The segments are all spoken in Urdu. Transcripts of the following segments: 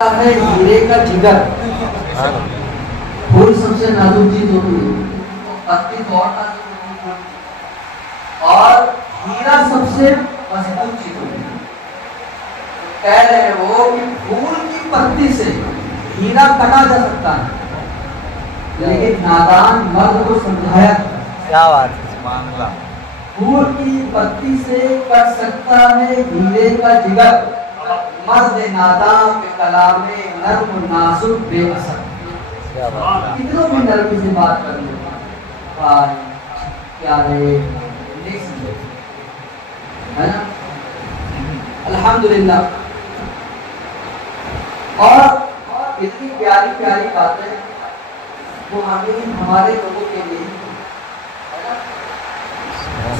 ہے ہیرے کا جگر. پھول سب سے نازک چیز ہوتی ہے, پتی بہت نازک ہوتی ہے, اور ہیرا سب سے مضبوط چیز ہوتی ہے. کہہ رہے ہیں وہ کہ پھول کی پتی سے ہیرا کٹا جا سکتا ہے, لیکن نادان مرد کو سمجھایا. کیا بات ہے, سبحان اللہ. پھول کی پتی سے کٹ سکتا ہے ہیرے کا جگر, مرد نادان کے کلام نرم نازک بے اثر. کتنوں بھی نرمی سے بات کر لیں, کیا نہیں سمجھے, ہے نا. الحمدللہ. اور اتنی پیاری پیاری باتیں وہ ہمارے لوگوں کے لیے.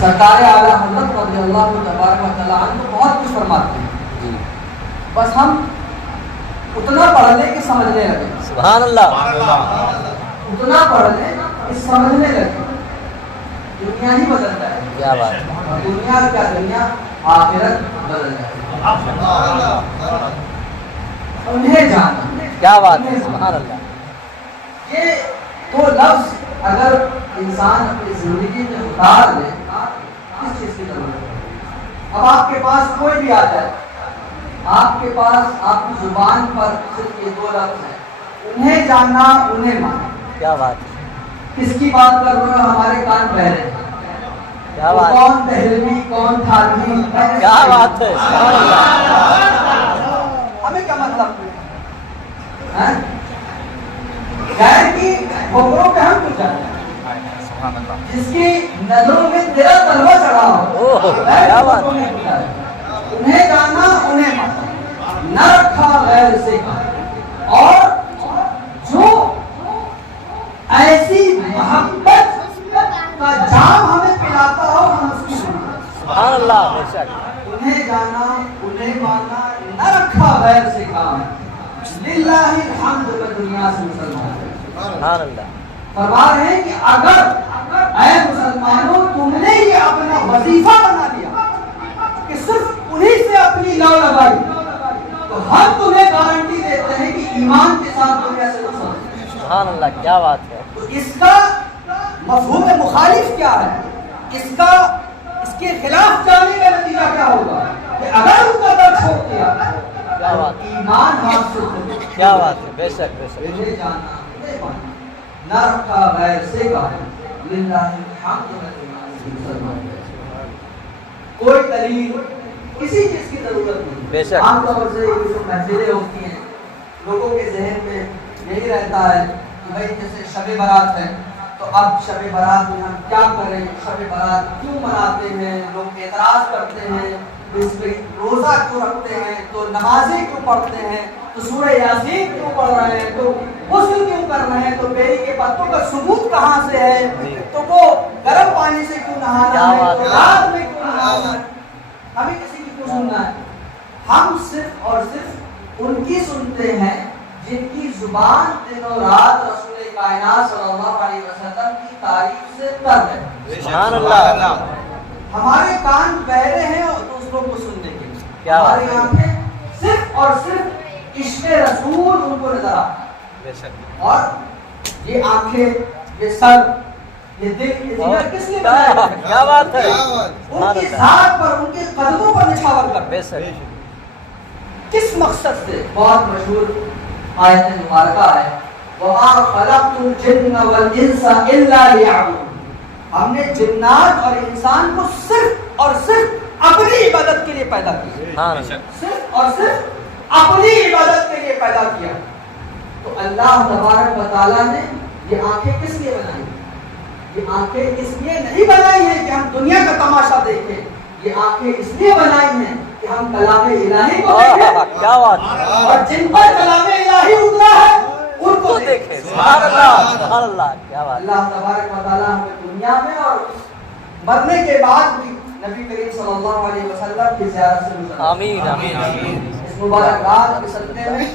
سرکار اعلیٰ حضرت رضی اللہ تبارک و تعالیٰ عنہ بہت کچھ فرماتے ہیں, بس ہم اتنا پڑھ لیں کہ سمجھنے لگے. سبحان اللہ. اتنا پڑھ لیں کہ سمجھنے لگے. دنیا ہی بدل جائے. کیا بات ہے. دنیا کیا دنیا, آخرت بدل جائے. انہیں جانا. کیا بات ہے, سبحان اللہ. یہ دو لفظ اگر انسان اپنی زندگی میں اتار لے, کس چیز کی ضرورت ہے. اب آپ کے پاس کوئی بھی آ جائے, آپ کے پاس آپ کی زبان پر صرف یہ دو لفظ ہیں, انہیں جاننا انہیں ماننا. کیا بات ہے. کس کی بات کر رہے ہو, ہمارے کان بہرے ہیں. کیا بات. کون دہلوی کون تھانوی. کیا بات ہے. ہمیں کیا مطلب ہے, غیر کی خبروں پہ ہم کچھ جانتے ہیں. جس کی نظروں میں تیرا تلوہ چڑھا ہو, انہیں جاننا انہیں ماننا, نہ رکھا غیر سے. اور جو ایسی محبت کا جام ہمیں پلاتا ہو ہم اس کی سنیں. سبحان اللہ. انہیں جاننا انہیں ماننا, نہ رکھا غیر سے کام. للہ الحمد میں دنیا سے مسلمان. سبحان اللہ. فرما رہے ہیں کہ اگر اے مسلمانوں تم نے یہ اپنا وظیفہ بنا لیا کہ صرف انہی سے اپنی لو لگائی, تو ہم تمہیں گارنٹی دیتے ہیں کہ ایمان کے ساتھ دنیا سے نقصان. سبحان اللہ. کیا بات ہے. تو اس کا مفہوم مخالف کیا ہے, اس کے خلاف جانے کا نتیجہ کیا ہوگا کہ اگر ان کا در چھوڑ دیا ایمان ہاتھ سے. کیا بات ہے. بے شک بے شک. نہ رکھا غیر سے کہا, للہ الحمد مسلمان. کوئی دلیل کسی چیز کی ضرورت نہیں. بے شک. عام طور سے یہ جو محفلیں ہوتی ہیں, لوگوں کے ذہن میں یہی رہتا ہے کہ بھائی جیسے شب برات ہے, تو اب شب برات میں ہم کیا کریں, شب برات کیوں مناتے ہیں, لوگ اعتراض کرتے ہیں, اس میں روزہ کیوں رکھتے ہیں, تو نمازیں کیوں پڑھتے ہیں, تو سورہ یاسین کیوں پڑھ رہے ہیں, تو غسل کیوں کر رہے ہیں, تو بیری کے پتوں کا ثبوت کہاں سے ہے, تو وہ گرم پانی سے کیوں نہانا ہے, تو رات میں کیوں نہانا ہے. ہمیں کسی کی کیوں سننا ہے. ہم صرف اور صرف ان کی سنتے ہیں جن کی زبان دن و رات رسول کائنات صلی اللہ علیہ وسلم کی تعریف سے تر ہے. سبحان اللہ. ہمارے کان بہرے ہیں اور دوسروں کو سننے کے لیے, ہماری آنکھیں صرف اور صرف عشق رسول ان کو نظر آتا ہے. اور یہ آنکھیں, یہ سر, یہ دل, یہ جگر کس لیے بنایا ہے. کیا بات ہے. ان کی ذات پر, ان کے قدموں پر نچھاور کر, کس مقصد سے. بہت مشہور آیت مبارکہ ہے, وَمَا خَلَقْتُ الْجِنَّ وَالْإِنسَ إِلَّا لِيَعْبُدُونِ. ہم نے جنات اور انسان کو صرف اور صرف اپنی عبادت کے لیے پیدا کیا. صرف اور صرف اپنی عبادت کے لیے پیدا کیا. تو اللہ تبارک و تعالیٰ نے یہ آنکھیں کس لیے بنائی. یہ آنکھیں اس لیے نہیں بنائی ہیں کہ ہم دنیا کا تماشا دیکھیں, یہ آنکھیں اس لیے بنائی ہیں کہ ہم کلام الہی کو دیکھیں. کیا بات ہے. اور جن پر کلام الہی اترا ہے ان کو دیکھیں. سبحان اللہ. سبحان اللہ. کیا بات. اللہ تبارک و تعالیٰ ہمیں دنیا میں اور مرنے کے بعد بھی نبی کریم صلی اللہ علیہ وسلم کی زیارت سے گزارے. آمین آمین آمین. اس مبارک رات کے صدقے میں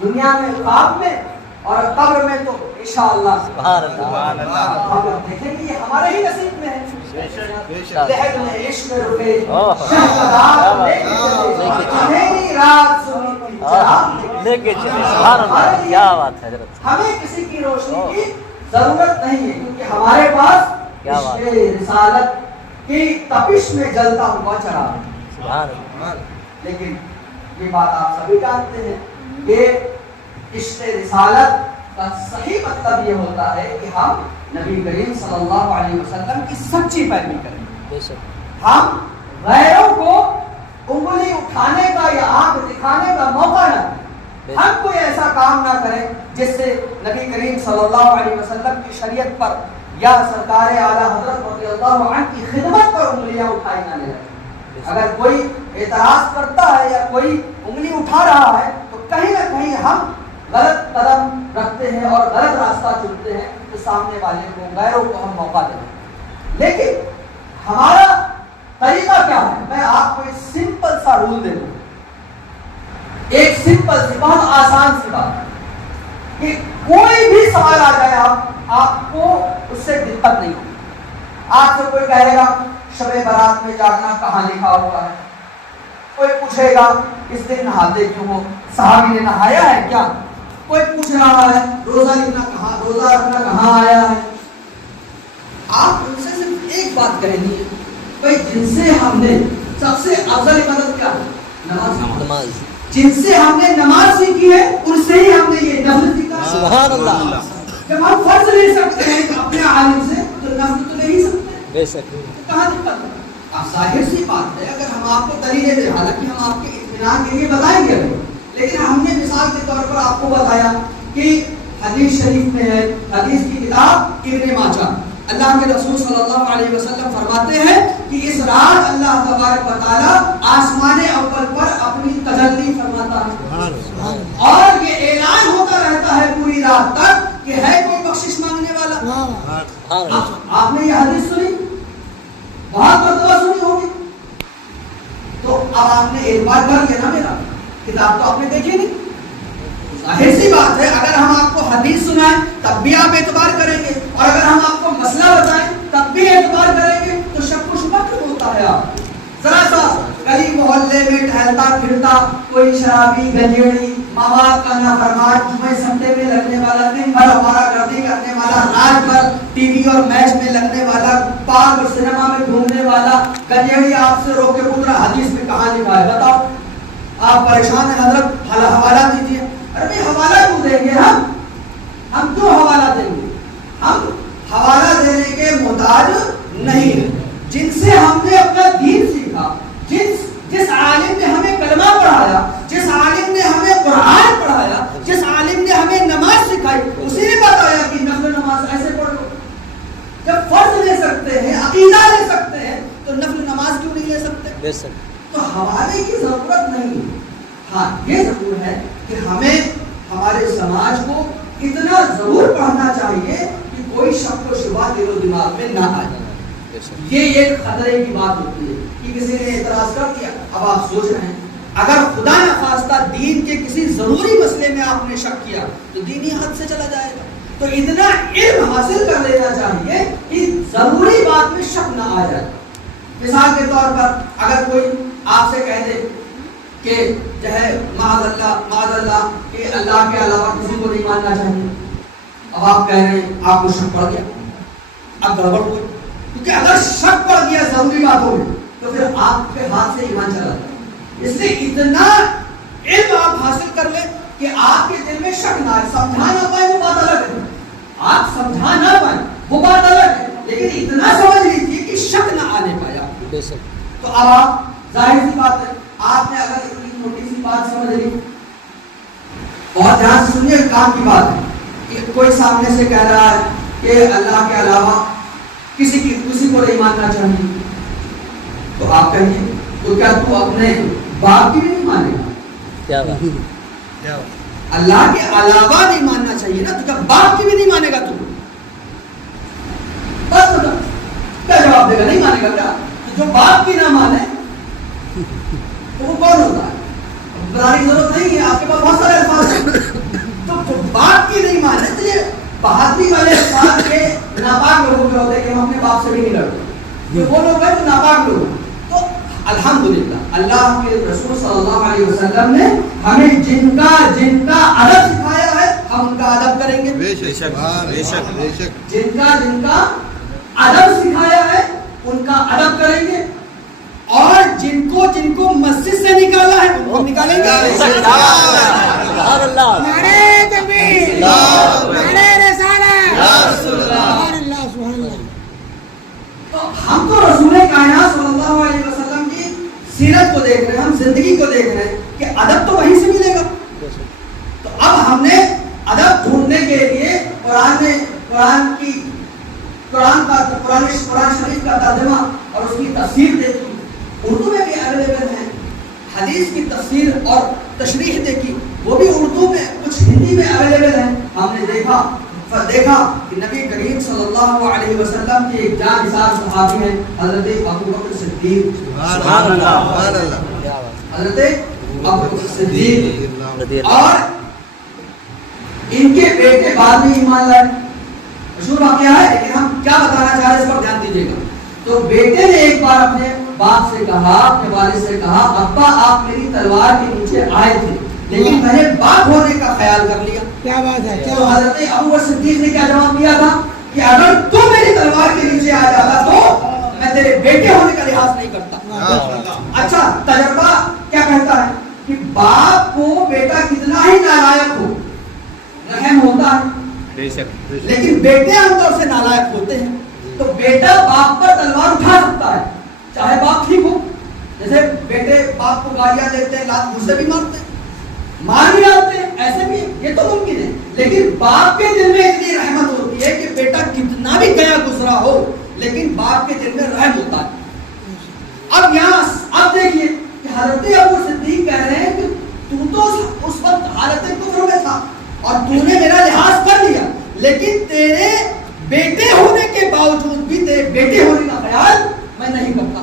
دنیا میں, خواب میں اور قبر میں, تو انشاءاللہ سبحان اللہ ہم دیکھیں گے یہ ہمارے ہی نصیب میں ہے. لہر میں عشق رکھے شہزادہ رات سنی تھی لے کے چلے. سبحان اللہ, کیا بات ہے حضرت. ہمیں کسی کی روشنی کی ضرورت نہیں ہے کیونکہ ہمارے پاس عشق رسالت کی تپش میں جلتا ہوا چراغ ہے. سبحان اللہ. لیکن یہ بات آپ سبھی جانتے ہیں کہ عشق رسالت کا صحیح مطلب یہ ہوتا ہے کہ ہم نبی کریم صلی اللہ علیہ وسلم کی سچی پیروی کریں. بے شک. ہم غیروں کو انگلی اٹھانے کا یا آنکھ دکھانے کا موقع نہ دیں. ہم کوئی ایسا کام نہ کریں جس سے نبی کریم صلی اللہ علیہ وسلم کی شریعت پر یا سرکار اعلیٰ حضرت رضی اللہ عنہ کی خدمت پر انگلیاں اٹھائی نہ لیں. اگر کوئی اعتراض کرتا ہے یا کوئی انگلی اٹھا رہا ہے تو کہیں نہ کہیں ہم غلط قدم رکھتے ہیں اور غلط راستہ چنتے ہیں تو سامنے والے کو غیروں کو ہم موقع دیں. لیکن ہمارا طریقہ کیا ہے؟ میں آپ کو ایک سمپل سا رول دے دوں. ایک سمپل سی بہت آسان سی بات کہ کوئی بھی سوال آ جائے آپ کو اس سے دقت نہیں ہوگی. آپ سے کوئی کہے گا شب برات میں جاگنا کہاں لکھا ہوا ہے. کوئی پوچھے گا اس دن نہاتے کیوں ہو, صحابی نے نہایا ہے کیا. کوئی پوچھ رہا ہے روزہ رکھنا کہاں آیا ہے. آپ ان سے صرف ایک بات کہنی ہے, بھائی جن سے ہم نے سب سے افضل عبادت کیا ہے؟ نماز. جن سے ہم نے نماز سیکھی ہے ان سے ہی ہم نے یہ نفل سیکھا. سبحان اللہ. جب ہم فرض لے سکتے ہیں اپنے عالم سے تو نفل تو لے ہی سکتے ہیں. بے شک. کہاں دقت ہے؟ اب ظاہر سی بات ہے اگر ہم آپ کو دلیل دیں, حالانکہ ہم آپ کے اطمینان کے لیے بتائیں گے, لیکن ہم نے مثال کے طور پر آپ کو بتایا کہ حدیث شریف میں ہے, حدیث کی کتاب ابن ماجہ, اللہ کے رسول صلی اللہ علیہ وسلم فرماتے ہیں کہ اس رات اللہ تبارک و تعالیٰ آسمان اول پر اپنی تجلی فرماتا ہے اور یہ اعلان ہوتا رہتا ہے پوری رات تک کہ ہے کوئی بخشش مانگنے والا. آپ نے یہ حدیث سنی, بہت مرتبہ سنی ہوگی, تو اب آپ نے ایک بار کر لیا نا, میرا کتاب تو آپ نے دیکھی نہیں. ظاہر سی بات ہے اگر ہم آپ کو حدیث سنائیں تب بھی آپ اعتبار کریں گے, اور اگر ہم آپ کو مسئلہ بتائیں تب بھی اعتبار کریں گے. تو شک و شبہ کیوں ہوتا ہے؟ آپ ذرا سا گلی محلے میں ٹہلتا پھرتا کوئی شرابی گنجیڑی ماں باپ کا نافرمان, جمعے سنڈے میں لگنے والا, دن بھر ہمارا گردی کرنے والا, رات بھر ٹی وی اور میچ میں لگنے والا, پارک اور سنیما میں گھومنے والا گنجیڑی آپ سے روک کے پوچھ رہا حدیث میں کہاں لکھا ہے بتاؤ. آپ پریشان ہیں حضرت حوالہ دیجیے. ارے حوالہ کیوں دیں گے؟ ہم کیوں حوالہ دیں گے؟ ہم حوالہ دینے کے محتاج نہیں ہیں. جن سے ہم نے اپنا دین سیکھا, جس عالم نے ہمیں کلمہ پڑھایا, جس عالم نے ہمیں قرآن پڑھایا, جس عالم نے ہمیں نماز سکھائی, اسی نے بتایا کہ نفل نماز ایسے پڑھ لو. جب فرض لے سکتے ہیں, عقیدہ لے سکتے ہیں, تو نفل نماز کیوں نہیں لے سکتے؟ تو حوالے کی ضرورت نہیں. ہاں یہ ضرور ہے کہ ہمیں ہمارے سماج کو اتنا ضرور پڑھنا چاہیے کہ کوئی شک و شبہ دل و دماغ میں نہ آ جائے. یہ ایک خطرے کی بات ہوتی ہے کہ کسی نے اعتراض کر دیا. اب آپ سوچ رہے ہیں اگر خدا نخواستہ دین کے کسی ضروری مسئلے میں آپ نے شک کیا تو دینی حد سے چلا جائے گا. تو اتنا علم حاصل کر لینا چاہیے کہ ضروری بات میں شک نہ آ جائے. مثال کے طور پر اگر کوئی آپ سے کہہ دے کہ جو ہے معاذ اللہ کہ اللہ کے علاوہ کسی کو نہیں ماننا چاہیے, اب آپ کہہ رہے ہیں آپ کو شک پڑ گیا, اب گڑبڑ ہوئی. کیونکہ اگر شک پڑ گیا ضروری باتوں میں تو پھر آپ کے ہاتھ سے ایمان چلا جائے. اس لیے اتنا علم آپ حاصل کر لیں کہ آپ کے دل میں شک نہ آئے. سمجھا نہ پائے وہ بات الگ ہے, آپ سمجھا نہ پائے وہ بات الگ ہے, لیکن اتنا سمجھ لیجیے کہ شک نہ آنے پائے آپ. تو اب آپ ظاہر سی بات ہے آپ نے اگر اتنی چھوٹی سی بات سمجھ لی, بہت دھیان سے سنیے, کام کی بات ہے کہ کوئی سامنے سے کہہ رہا ہے کہ اللہ کے علاوہ کسی کو نہیں ماننا چاہیے, تو آپ کہیے تو کیا تو اپنے باپ کی بھی نہیں مانے گا؟ کیا بات, اللہ کے علاوہ نہیں ماننا چاہیے نا, تو کیا باپ کی بھی نہیں مانے گا تو؟ بس کیا جواب دے گا؟ نہیں مانے گا کیا؟ جو باپ کی نہ مانے تو وہ کون ہوتا ہے؟ بتانے کی ضرورت نہیں ہے, آپ کے پاس بہت سارے الفاظ ہیں. تو جو باپ کی نہیں مانے تو یہ بہادری والے الفاظ کے ناپاک لوگوں کے ہوتے ہیں کہ ہم اپنے باپ سے بھی نہیں لڑتے. یہ وہ لوگ ہیں جو ناپاک لوگ. تو الحمدللہ اللہ کے رسول صلی اللہ علیہ وسلم نے ہمیں جن کا ادب سکھایا ہے ہم ان کا ادب کریں گے. بے شک بے شک بے شک. جن کا ادب سکھایا ہے ان کا ادب کریں گے, اور جن کو مسجد سے نکالا ہے ان کو نکالیں گے. سبحان اللہ. نعرہ تکبیر، نعرہ رسالت، سبحان اللہ سبحان اللہ. تو ہم تو رسول کائنات صلی اللہ علیہ وسلم کی سیرت کو دیکھ رہے ہیں, ہم زندگی کو دیکھ رہے ہیں کہ ادب تو وہیں سے ملے گا. تو اب ہم نے ادب ڈھونڈنے کے لیے قرآن شریف کا ترجمہ اور اس کی تفسیر دیکھی, اردو میں بھی اویلیبل ہے. حدیث کی تفسیر اور تشریح دیکھی, وہ بھی اردو میں, کچھ ہندی میں اویلیبل ہے. ہم نے دیکھا کہ نبی کریم صلی اللہ علیہ وسلم کے ایک جانثار صحابی ہیں حضرت ابو بکر صدیق. سبحان اللہ سبحان اللہ. حضرت ابو بکر صدیق, اور ان کے بیٹے بعد میں ایمان لائے. مشہور واقعہ ہے, لیکن ہم کیا بتانا چاہ رہے ہیں اس پر دھیان دیجیے گا. تو بیٹے نے ایک بار اپنے باپ سے کہا, اپنے والد سے کہا, ابا آپ میری تلوار کے نیچے آئے تھے لیکن میں نے باپ ہونے کا خیال کر لیا. کیا بات ہے. تو حضرت ابو بکر صدیق نے کیا جواب دیا تھا کہ اگر تو میری تلوار کے نیچے آ جاتا تو میں تیرے بیٹے ہونے کا لحاظ نہیں کرتا. اچھا, تجربہ کیا کہتا ہے کہ باپ کو بیٹا کتنا ہی نالائق ہو رحم ہوتا ہے, لیکن بیٹے عام طور سے نالائق ہوتے ہیں. تو بیٹا باپ پر تلوار اٹھا سکتا ہے چاہے باپ ٹھیک ہو. جیسے بیٹے باپ کو گالیاں دیتے ہیں, لات غصے بھی مارتے ہیں, مار بھی ڈالتے ہیں, ایسے بھی یہ تو ممکن ہے. لیکن باپ کے دل میں اتنی رحمت ہوتی ہے کہ بیٹا کتنا بھی گیا گزرا ہو لیکن باپ کے دل میں رحم ہوتا ہے. اب یہاں اب دیکھیے کہ حضرت ابو صدیق کہہ رہے ہیں کہ تو اس وقت حالت کفر میں تھا اور تو نے میرا لحاظ کر لیا, لیکن تیرے بیٹے ہونے کے باوجود بھی تیرے بیٹے ہونے کا خیال میں نہیں کرتا.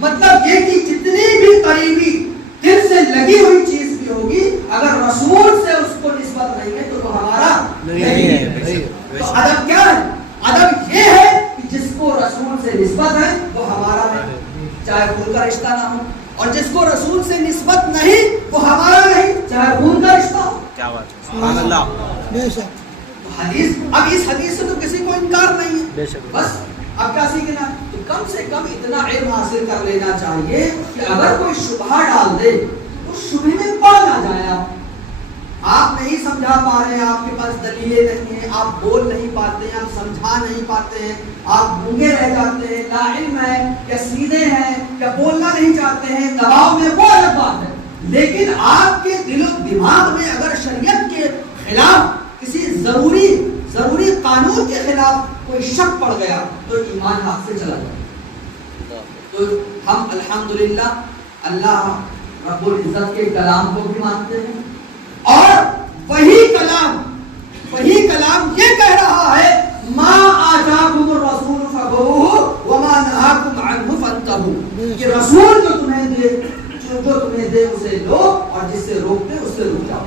مطلب یہ کہ جتنی بھی قریبی دل سے لگی ہوئی چیز بھی ہوگی, اگر رسول سے اس کو نسبت نہیں ہے تو وہ ہمارا نہیں ہے. تو ادب کیا ہے؟ ادب یہ ہے کہ جس کو رسول سے نسبت ہے وہ ہمارا ہے, چاہے خون کا رشتہ نہ ہو, اور جس کو رسول سے نسبت نہیں وہ ہمارا نہیں, چاہے خون کا رشتہ ہو. کیا بات ہے. سبحان اللہ. بے شک. حدیث, اب اس حدیث سے تو کسی کو انکار نہیں ہے. بے شک. بس اب کیا سیکھنا ہے؟ تو کم سے کم اتنا علم حاصل کر لینا چاہیے کہ اگر کوئی شبہ ڈال دے تو شبہ میں پڑ نہ جائے. آپ نہیں سمجھا پا رہے ہیں, آپ کے پاس دلیلیں نہیں ہیں, آپ بول نہیں پاتے ہیں, آپ سمجھا نہیں پاتے ہیں, آپ گونگے رہ جاتے ہیں, لا علم ہے یا سیدھے ہیں یا بولنا نہیں چاہتے ہیں, دباؤ میں, وہ الگ بات ہے. لیکن آپ کے دل و دماغ میں اگر شریعت کے خلاف کسی ضروری قانون کے خلاف کوئی شک پڑ گیا تو ایمان ہاتھ سے چلا جائے. تو ہم الحمدللہ اللہ رب العزت کے کلام کو بھی مانتے ہیں, اور وہی کلام یہ کہہ رہا ہے ما آتاکم الرسول فخذوہ وما نہاکم عنہ فانتہوا, کہ رسول جو تمہیں دے اسے لو اور جس سے روکتے اس سے رک جاؤ.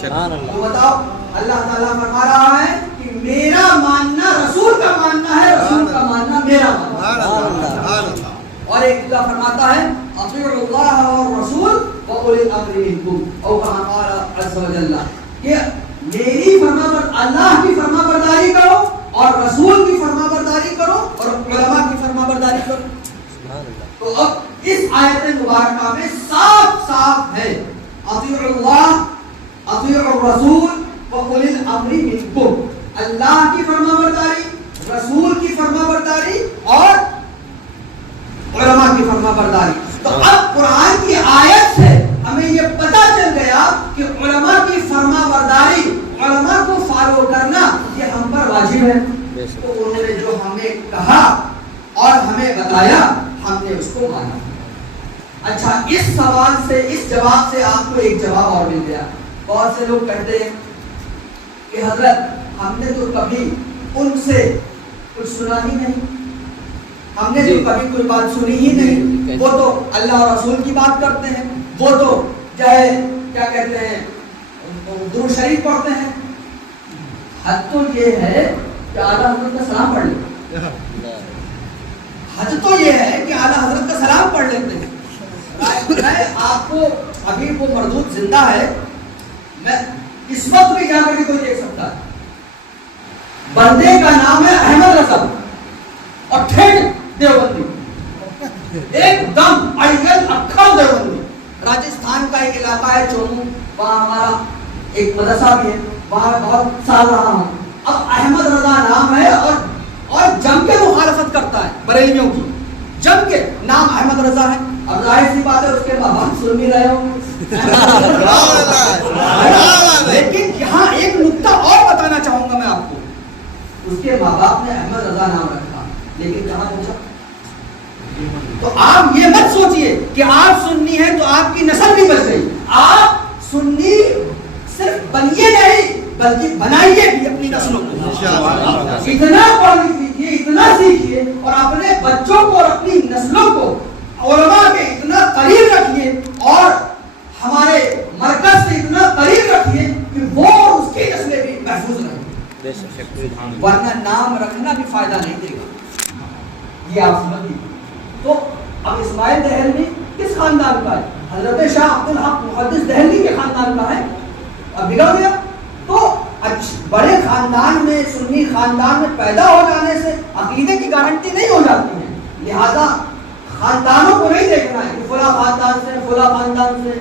سبحان اللہ. تو بتاؤ, اللہ تعالیٰ فرما رہا ہے کہ میرا ماننا رسول کا ماننا ہے, رسول کا ماننا میرا ماننا ہے. اور ایک جگہ فرماتا ہے اطیعوا اللہ والرسول واولی الامر منکم, او کما قال عز وجل, کہ میری اللہ کی فرما برداری کرو اور رسول کی فرما برداری کرو اور علماء کی فرما برداری کرو. تو اب اس آیت مبارکہ میں صاف ہے اطیعوا اللہ, اطیعوا الرسول واولی الامر منکم, اللہ کی فرما برداری, رسول کی فرما برداری اور علماء کی فرما برداری. تو اب قرآن کی آیت سے ہمیں یہ پتہ چل گیا کہ علماء کی فرما برداری, علماء کو فالو کرنا یہ ہم پر واجب ہے. تو انہوں نے جو ہمیں کہا اور ہمیں بتایا ہم نے اس کو مانا. اچھا, اس سوال سے, اس جواب سے آپ کو ایک جواب اور مل گیا. بہت سے لوگ کہتے ہیں کہ حضرت ہم نے تو کبھی ان سے کچھ سنا ہی نہیں, ہم نے تو کبھی کوئی بات سنی ہی نہیں, وہ تو اللہ اور رسول کی بات کرتے ہیں, وہ تو چاہے کیا کہتے ہیں درود شریف پڑھتے ہیں. حد تو یہ ہے کہ اعلیٰ حضرت کا سلام پڑھ لیتے, حد تو یہ ہے کہ اعلیٰ حضرت کا سلام پڑھ لیتے ہیں. میں آپ کو ابھی وہ مردود زندہ ہے، میں اس وقت بھی جا کر کے کوئی دیکھ سکتا ہے. بندے کا نام ہے احمد رضا اور ٹھیک دیوبندی، ایک دم اڑیل اکھڑ دیوبندی. راجستھان کا ایک علاقہ ہے چونو، وہاں ہمارا ایک مدرسہ بھی ہے، وہاں بہت سال رہا ہوں. اب احمد رضا نام ہے اور جم کے مخالفت کرتا ہے بریلیوں کی، جم کے نام احمد رضا ہے. اب ظاہر سی بات ہے اس کے ماں باپ سن بھی رہے ہوں. لیکن یہاں ایک نقطہ اور بتانا چاہوں گا میں آپ کو. اس کے ماں باپ نے احمد رضا نام رکھا، لیکن کہاں پہنچا؟ تو آپ یہ مت سوچئے کہ آپ سنی ہیں تو آپ کی نسل بھی بچ گئی. آپ سنی صرف بنیے نہیں بلکہ بنائیے بھی اپنی نسلوں کو. اتنا پڑھ لیجیے، اتنا سیکھیے اور اپنے بچوں کو اور اپنی نسلوں کو علماء کے اتنا قریب رکھیے اور ہمارے مرکز سے اتنا قریب رکھیے کہ وہ اور اس کی نسلیں بھی محفوظ رہیں، ورنہ نام رکھنا بھی فائدہ نہیں دے گا. یہ آپ سمجھیے. تو اب اسماعیل دہلوی کس خاندان کا ہے؟ حضرت شاہ عبد الحق محدث دہلوی کے خاندان کا ہے. اب بگڑ گیا. تو بڑے خاندان میں، سنی خاندان میں پیدا ہو جانے سے عقیدے کی گارنٹی نہیں ہو جاتی ہے. لہذا خاندانوں کو نہیں دیکھنا ہے کہ فلاں خاندان سے، فلاں خاندان سے،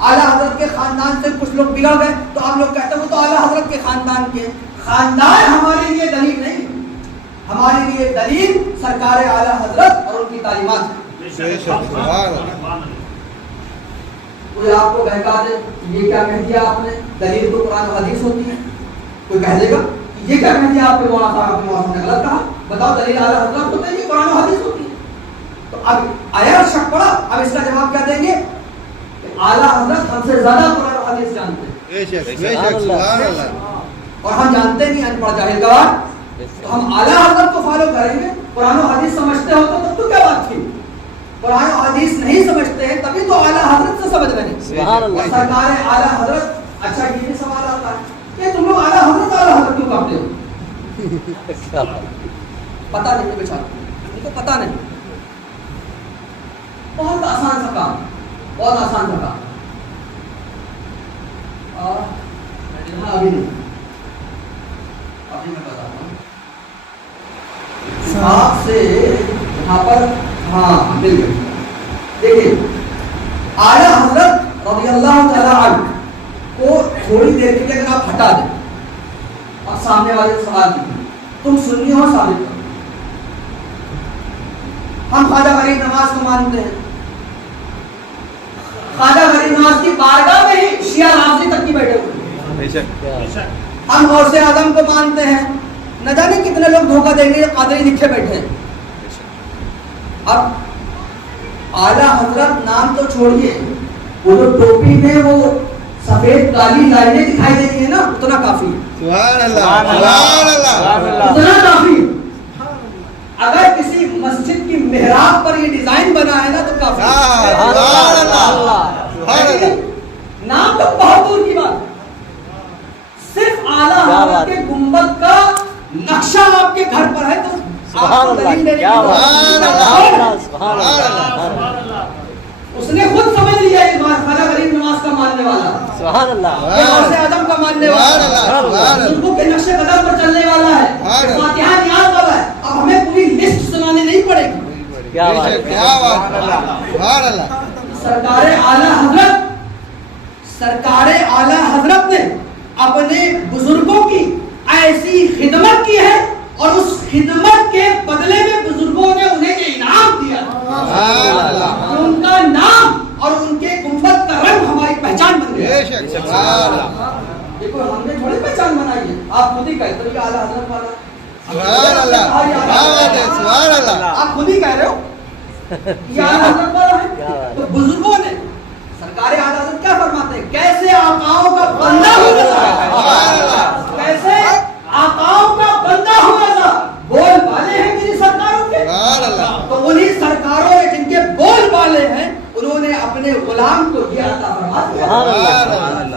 اعلیٰ حضرت کے خاندان سے کچھ لوگ بگڑ گئے تو آپ لوگ کہتے ہیں وہ تو اعلیٰ حضرت کے خاندان کے. خاندان ہمارے لیے دلیل نہیں، ہمارے لیے دلیل سرکار اعلیٰ حضرت اور ان کی تعلیمات. کوئی آپ کو بہکا دے یہ کیا کہہ دیا آپ نے، دلیل تو قرآن و حدیث ہوتی ہے. کوئی کہہ دے گا کہ یہ کیا کہہ دیا آپ کے مولانا صاحب، اپنے مولانا نے غلط کہا. بتاؤ دلیل اعلیٰ حضرت ہوتا ہے کہ قرآن و حدیث ہوتی ہے. تو اب آیا شک پڑا. اب اس کا جواب کیا دیں گے کہ اعلیٰ حضرت ہم سے زیادہ قرآن و حدیث جانتے ہیں اور ہم جانتے نہیں، ان پڑھ جاہل گوار. تو ہم اعلیٰ حضرت کو فالو کریں گے. قرآن و حدیث سمجھتے ہو تو تب تو کیا بات تھی. قرآن و حدیث نہیں سمجھتے ہیں تبھی تو اعلیٰ حضرت سے سمجھ رہے ہیں. اور سرکار اعلیٰ حضرت. اچھا یہ بھی سوال آتا ہے کہ تم لوگ اعلیٰ حضرت کیوں کرتے ہو؟ پتہ نہیں بیچارے، ان کو پتہ نہیں. بہت آسان سا کام، بہت آسان سا کام. ابھی نہیں، ابھی میں بتاتا ہوں آپ سے یہاں پر. ہاں مل گئی. دیکھیے اعلیٰ حضرت رضی اللہ تعالیٰ عنہ کو تھوڑی دیر کے لیے اگر آپ ہٹا دیں اور سامنے والے سوال کیجیے تم سنی ہو ثابت کرو. ہم خواجہ غریب نواز کو مانتے ہیں. خواجہ غریب نواز کی بارگاہ میں ہی شیعہ رافضی تک کی بیٹھے ہوئے. ہم غوث اعظم کو مانتے ہیں. نہ جانے کتنے لوگ دھوکہ دیں گے قادری لکھے بیٹھے ہیں. اب اعلیٰ حضرت نام تو چھوڑیے، وہ جو ٹوپی میں وہ سفید کالی لائنیں دکھائی دیتی ہیں نا اتنا کافی ہے. اتنا کافی. اگر کسی مسجد کی محراب پر یہ ڈیزائن بنا ہے نا تو کافی. نام تو بہت دور کی بات. صرف اعلیٰ حضرت کے گنبد کا نقشہ آپ کے گھر پر ہے تو اس نے خود سمجھ لیا یہ بات. خواجہ غریب نواز کا ماننے والا، سبحان اللہ، غوث اعظم کا ماننے والا، بزرگوں کے نقش قدم پر چلنے والا ہے، فاتحہ نیاز والا ہے. اب ہمیں پوری لسٹ سنانے نہیں پڑے گی. کیا بات. سرکار اعلیٰ حضرت، سرکار اعلیٰ حضرت نے اپنے بزرگوں کی ایسی خدمت کی ہے اور اس خدمت کے بدلے میں بزرگوں نے انہیں یہ انعام دیا. ان کا نام اور ان کے گنبد کا رنگ ہماری پہچان بن گیا. دیکھو ہم نے تھوڑی پہچان بنائی ہے، آپ خود ہی کہتے ہو یہ اعلیٰ حضرت والا. آپ خود ہی کہہ رہے ہو یہ اعلیٰ حضرت والا ہے. تو بزرگوں نے، سرکار اعلیٰ حضرت کیا فرماتے ہیں؟ کیسے آقاؤں کا بندہ ہو جاتا، کیسے آقاؤں کا بندہ ہو جاتا. بول بالے ہیں میری سرکاروں کے، تو انہی سرکاروں نے جن کے بول بالے ہیں انہوں نے اپنے غلام کو یہ عطا فرما دیا.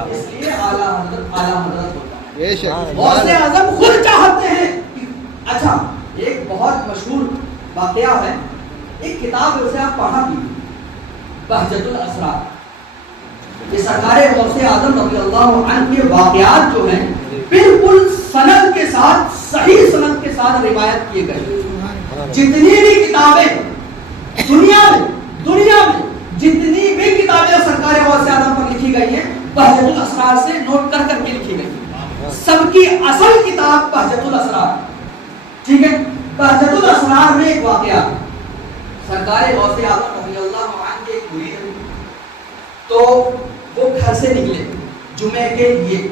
اس لیے اعلیٰ حضرت ہوتا ہے. غوث اعظم خود چاہتے ہیں. اچھا ایک بہت مشہور واقعہ ہے، ایک کتاب ہے اسے آپ پڑھا کیجیے، بہجت الاسرار۔ یہ سرکار غوث اعظم رضی اللہ عنہ کے واقعات جو ہیں بالکل سند کے ساتھ، صحیح سند کے ساتھ روایت کیے گئے۔ جتنی بھی کتابیں دنیا میں جتنی بھی کتابیں سرکار غوث اعظم پر لکھی گئی ہیں بہجت الاسرار سے نوٹ کر کر کے لکھی گئی ہیں۔ سب کی اصل کتاب بہجت الاسرار، ٹھیک ہے۔ بہجت الاسرار میں ایک واقعہ، سرکار غوث اعظم رضی اللہ عنہ کے ایک مرید ہیں، تو وہ گھر سے نکلے جمعے کے لیے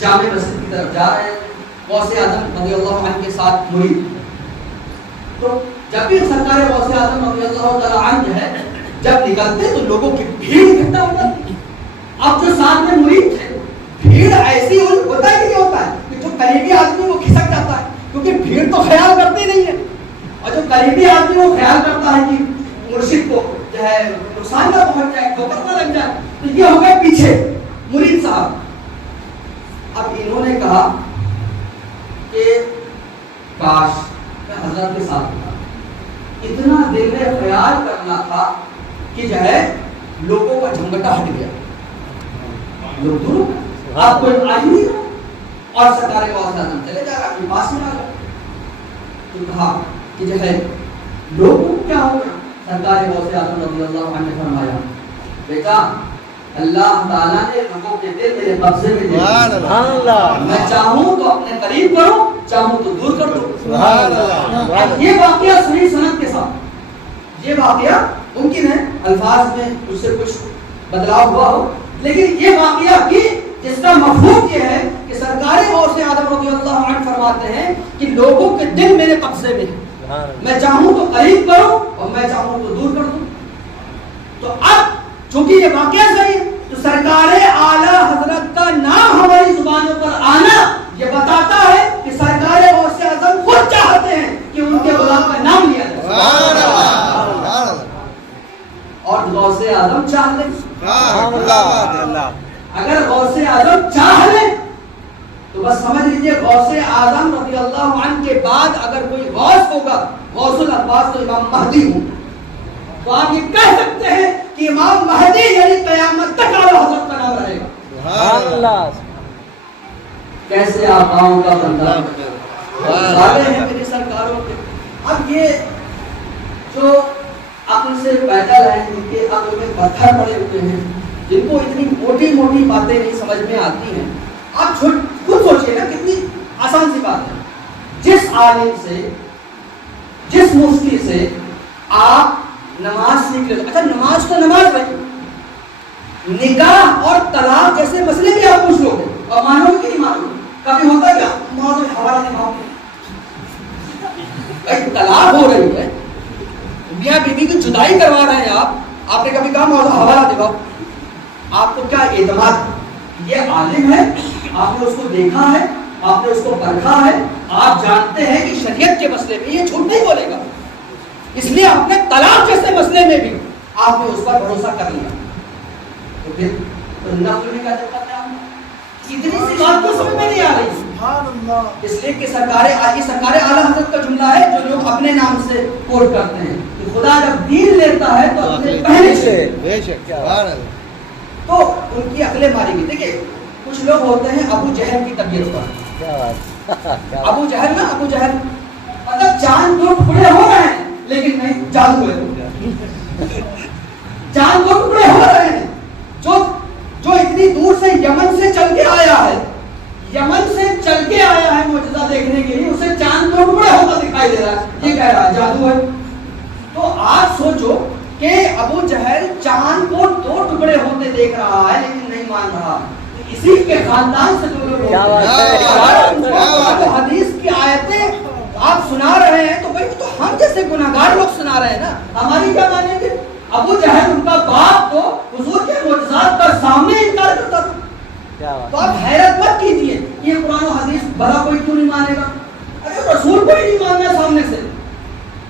جامع مسجد کی طرف جا رہے ہیں، غوث اعظم رضی اللہ عنہ کے ساتھ مرید۔ تو جب بھی سرکار غوث اعظم رضی اللہ تعالی عنہ جو ہے جب نکلتے تو لوگوں کی بھیڑ اکٹھا ہو جاتی۔ اب جو ساتھ میں مرید تھے، بھیڑ ایسی ہوتا ہے کہ نہیں ہوتا ہے کہ جو قریبی آدمی وہ کھسک جاتا ہے، کیونکہ بھیڑ تو خیال کرتی نہیں ہے، اور جو قریبی آدمی وہ خیال کرتا ہے کہ مرشد کو جو ہے نقصان نہ پہنچ جائے، ٹھوکر نہ لگ جائے، تو یہ ہو گئے پیچھے مرید صاحب۔ اب انہوں نے کہا کہ کاش میں حضرت کے ساتھ ہوتا، اتنا دل میں خیال کرنا تھا کہ جو ہے لوگوں کا جھنگٹا ہٹ گیا، لوگ دور آپ کوئی آ ہی نہیں رہا، اور سرکار غوث اعظم چلے جا رہا اپنے پاس میں آ گیا۔ تو کہا کہ جو ہے لوگوں کو کیا ہو گیا؟ سرکار غوث اعظم رضی اللہ عنہ نے فرمایا بیٹا اللہ تعالیٰ نے لوگوں کے دل میرے قبضے میں دے دیے، میں چاہوں تو اپنے قریب کروں، چاہوں تو دور کر دوں۔ یہ واقعہ صحیح سند کے ساتھ، یہ واقعہ ممکن ہے الفاظ میں اس سے کچھ بدلاؤ ہوا ہو، لیکن یہ واقعہ بھی جس کا مفہوم یہ ہے کہ سرکار غوث اعظم رضی اللہ عنہ فرماتے ہیں کہ لوگوں کے دل میرے قبضے میں ہے، میں چاہوں تو قریب کروں اور میں چاہوں تو دور کر دوں۔ تو اب چونکہ یہ واقعہ صحیح ہے تو سرکار اعلیٰ حضرت کا نام ہماری زبانوں پر آنا یہ بتاتا ہے کہ سرکار غوث اعظم خود چاہتے ہیں کہ ان کے غلام کا نام لیا جائے، اور غوث اعظم چاہ لیں، اگر غوث اعظم چاہ لیں تو بس سمجھ لیجئے غوث اعظم رضی اللہ عنہ کے بعد اگر کوئی غوث ہوگا، غوث العباس تو امام مہدی ہوں، تو آپ یہ کہہ سکتے ہیں کہ امام مہدی یعنی قیامت تک اعلیٰ حضرت کا نام رہے گا۔ کیسے آقاؤں کا بندہ سارے ہیں میری سرکاروں کے۔ اب یہ جو عقل سے پیدل ہیں، جن کے عقل میں پتھر پڑے ہوئے ہیں، جن کو اتنی موٹی موٹی باتیں نہیں سمجھ میں آتی ہیں، آپ خود سوچئے نا کتنی آسان سی بات ہے، جس عالم سے جس مفتی سے آپ نماز سیکھ لیں، اچھا نماز تو نماز رہی، نکاح اور طلاق جیسے مسئلے بھی آپ پوچھ لو گے اور مانو گے کہ نہیں مانو گے؟ کبھی ہوتا ہے کیا موضوع حوالہ دکھاؤ گے؟ طلاق ہو رہی ہے، میاں بیوی کی جدائی کروا رہے ہیں آپ نے کبھی کہا موضوع حوالہ دکھاؤ؟ آپ کو کیا اعتماد یہ عالم ہے، آپ نے اس کو دیکھا ہے، آپ نے اس کو پرکھا ہے، آپ جانتے ہیں کہ شریعت کے مسئلے میں یہ جھوٹ نہیں بولے گا، اس لیے آپ نے طلاق جیسے مسئلے میں بھی آپ نے اس پر بھروسہ کر لیا، تو پھر نفل میں کیا دقت ہے؟ اتنی سی بات تو سمجھ میں نہیں آ رہی، اس لیے کہ سرکار اعلیٰ حضرت کا جملہ ہے جو لوگ اپنے نام سے کوٹ کرتے ہیں کہ خدا جب دین لیتا ہے تو اپنے پہلے سے، تو ان کی عقلیں ماری گئی۔ دیکھیں کچھ لوگ ہوتے ہیں ابو جہل کی طبیعت پر، ابو جہل مطلب چاند دو ٹکڑے ہو رہے ہیں لیکن نہیں جادو ہے، چاند دو ٹکڑے ہو رہے ہیں، جو اتنی دور سے یمن سے چل کے آیا ہے، معجزہ دیکھنے کے لیے، اسے چاند دو ٹکڑے ہوتا دکھائی دے رہا ہے، یہ کہہ رہا ہے جادو ہے۔ تو آپ سوچو کہ ابو جہل چاند کو دو ٹکڑے ہوتے دیکھ رہا ہے لیکن نہیں مان رہا، اسی کے خاندان سے جو لوگ حدیث کی آیتیں آپ سنا رہے ہیں تو بھائی تو ہم جیسے گناہگار لوگ سنا رہے ہیں نا، ہماری کیا مانیں گے؟ ابو جہل ان کا باپ تو حضور کے معجزات کا سامنے انکار کرتا تھا، تو آپ حیرت مت کیجیے یہ قرآن و حدیث بھلا کوئی کیوں نہیں مانے گا؟ اگر رسول کو ہی نہیں ماننا سامنے سے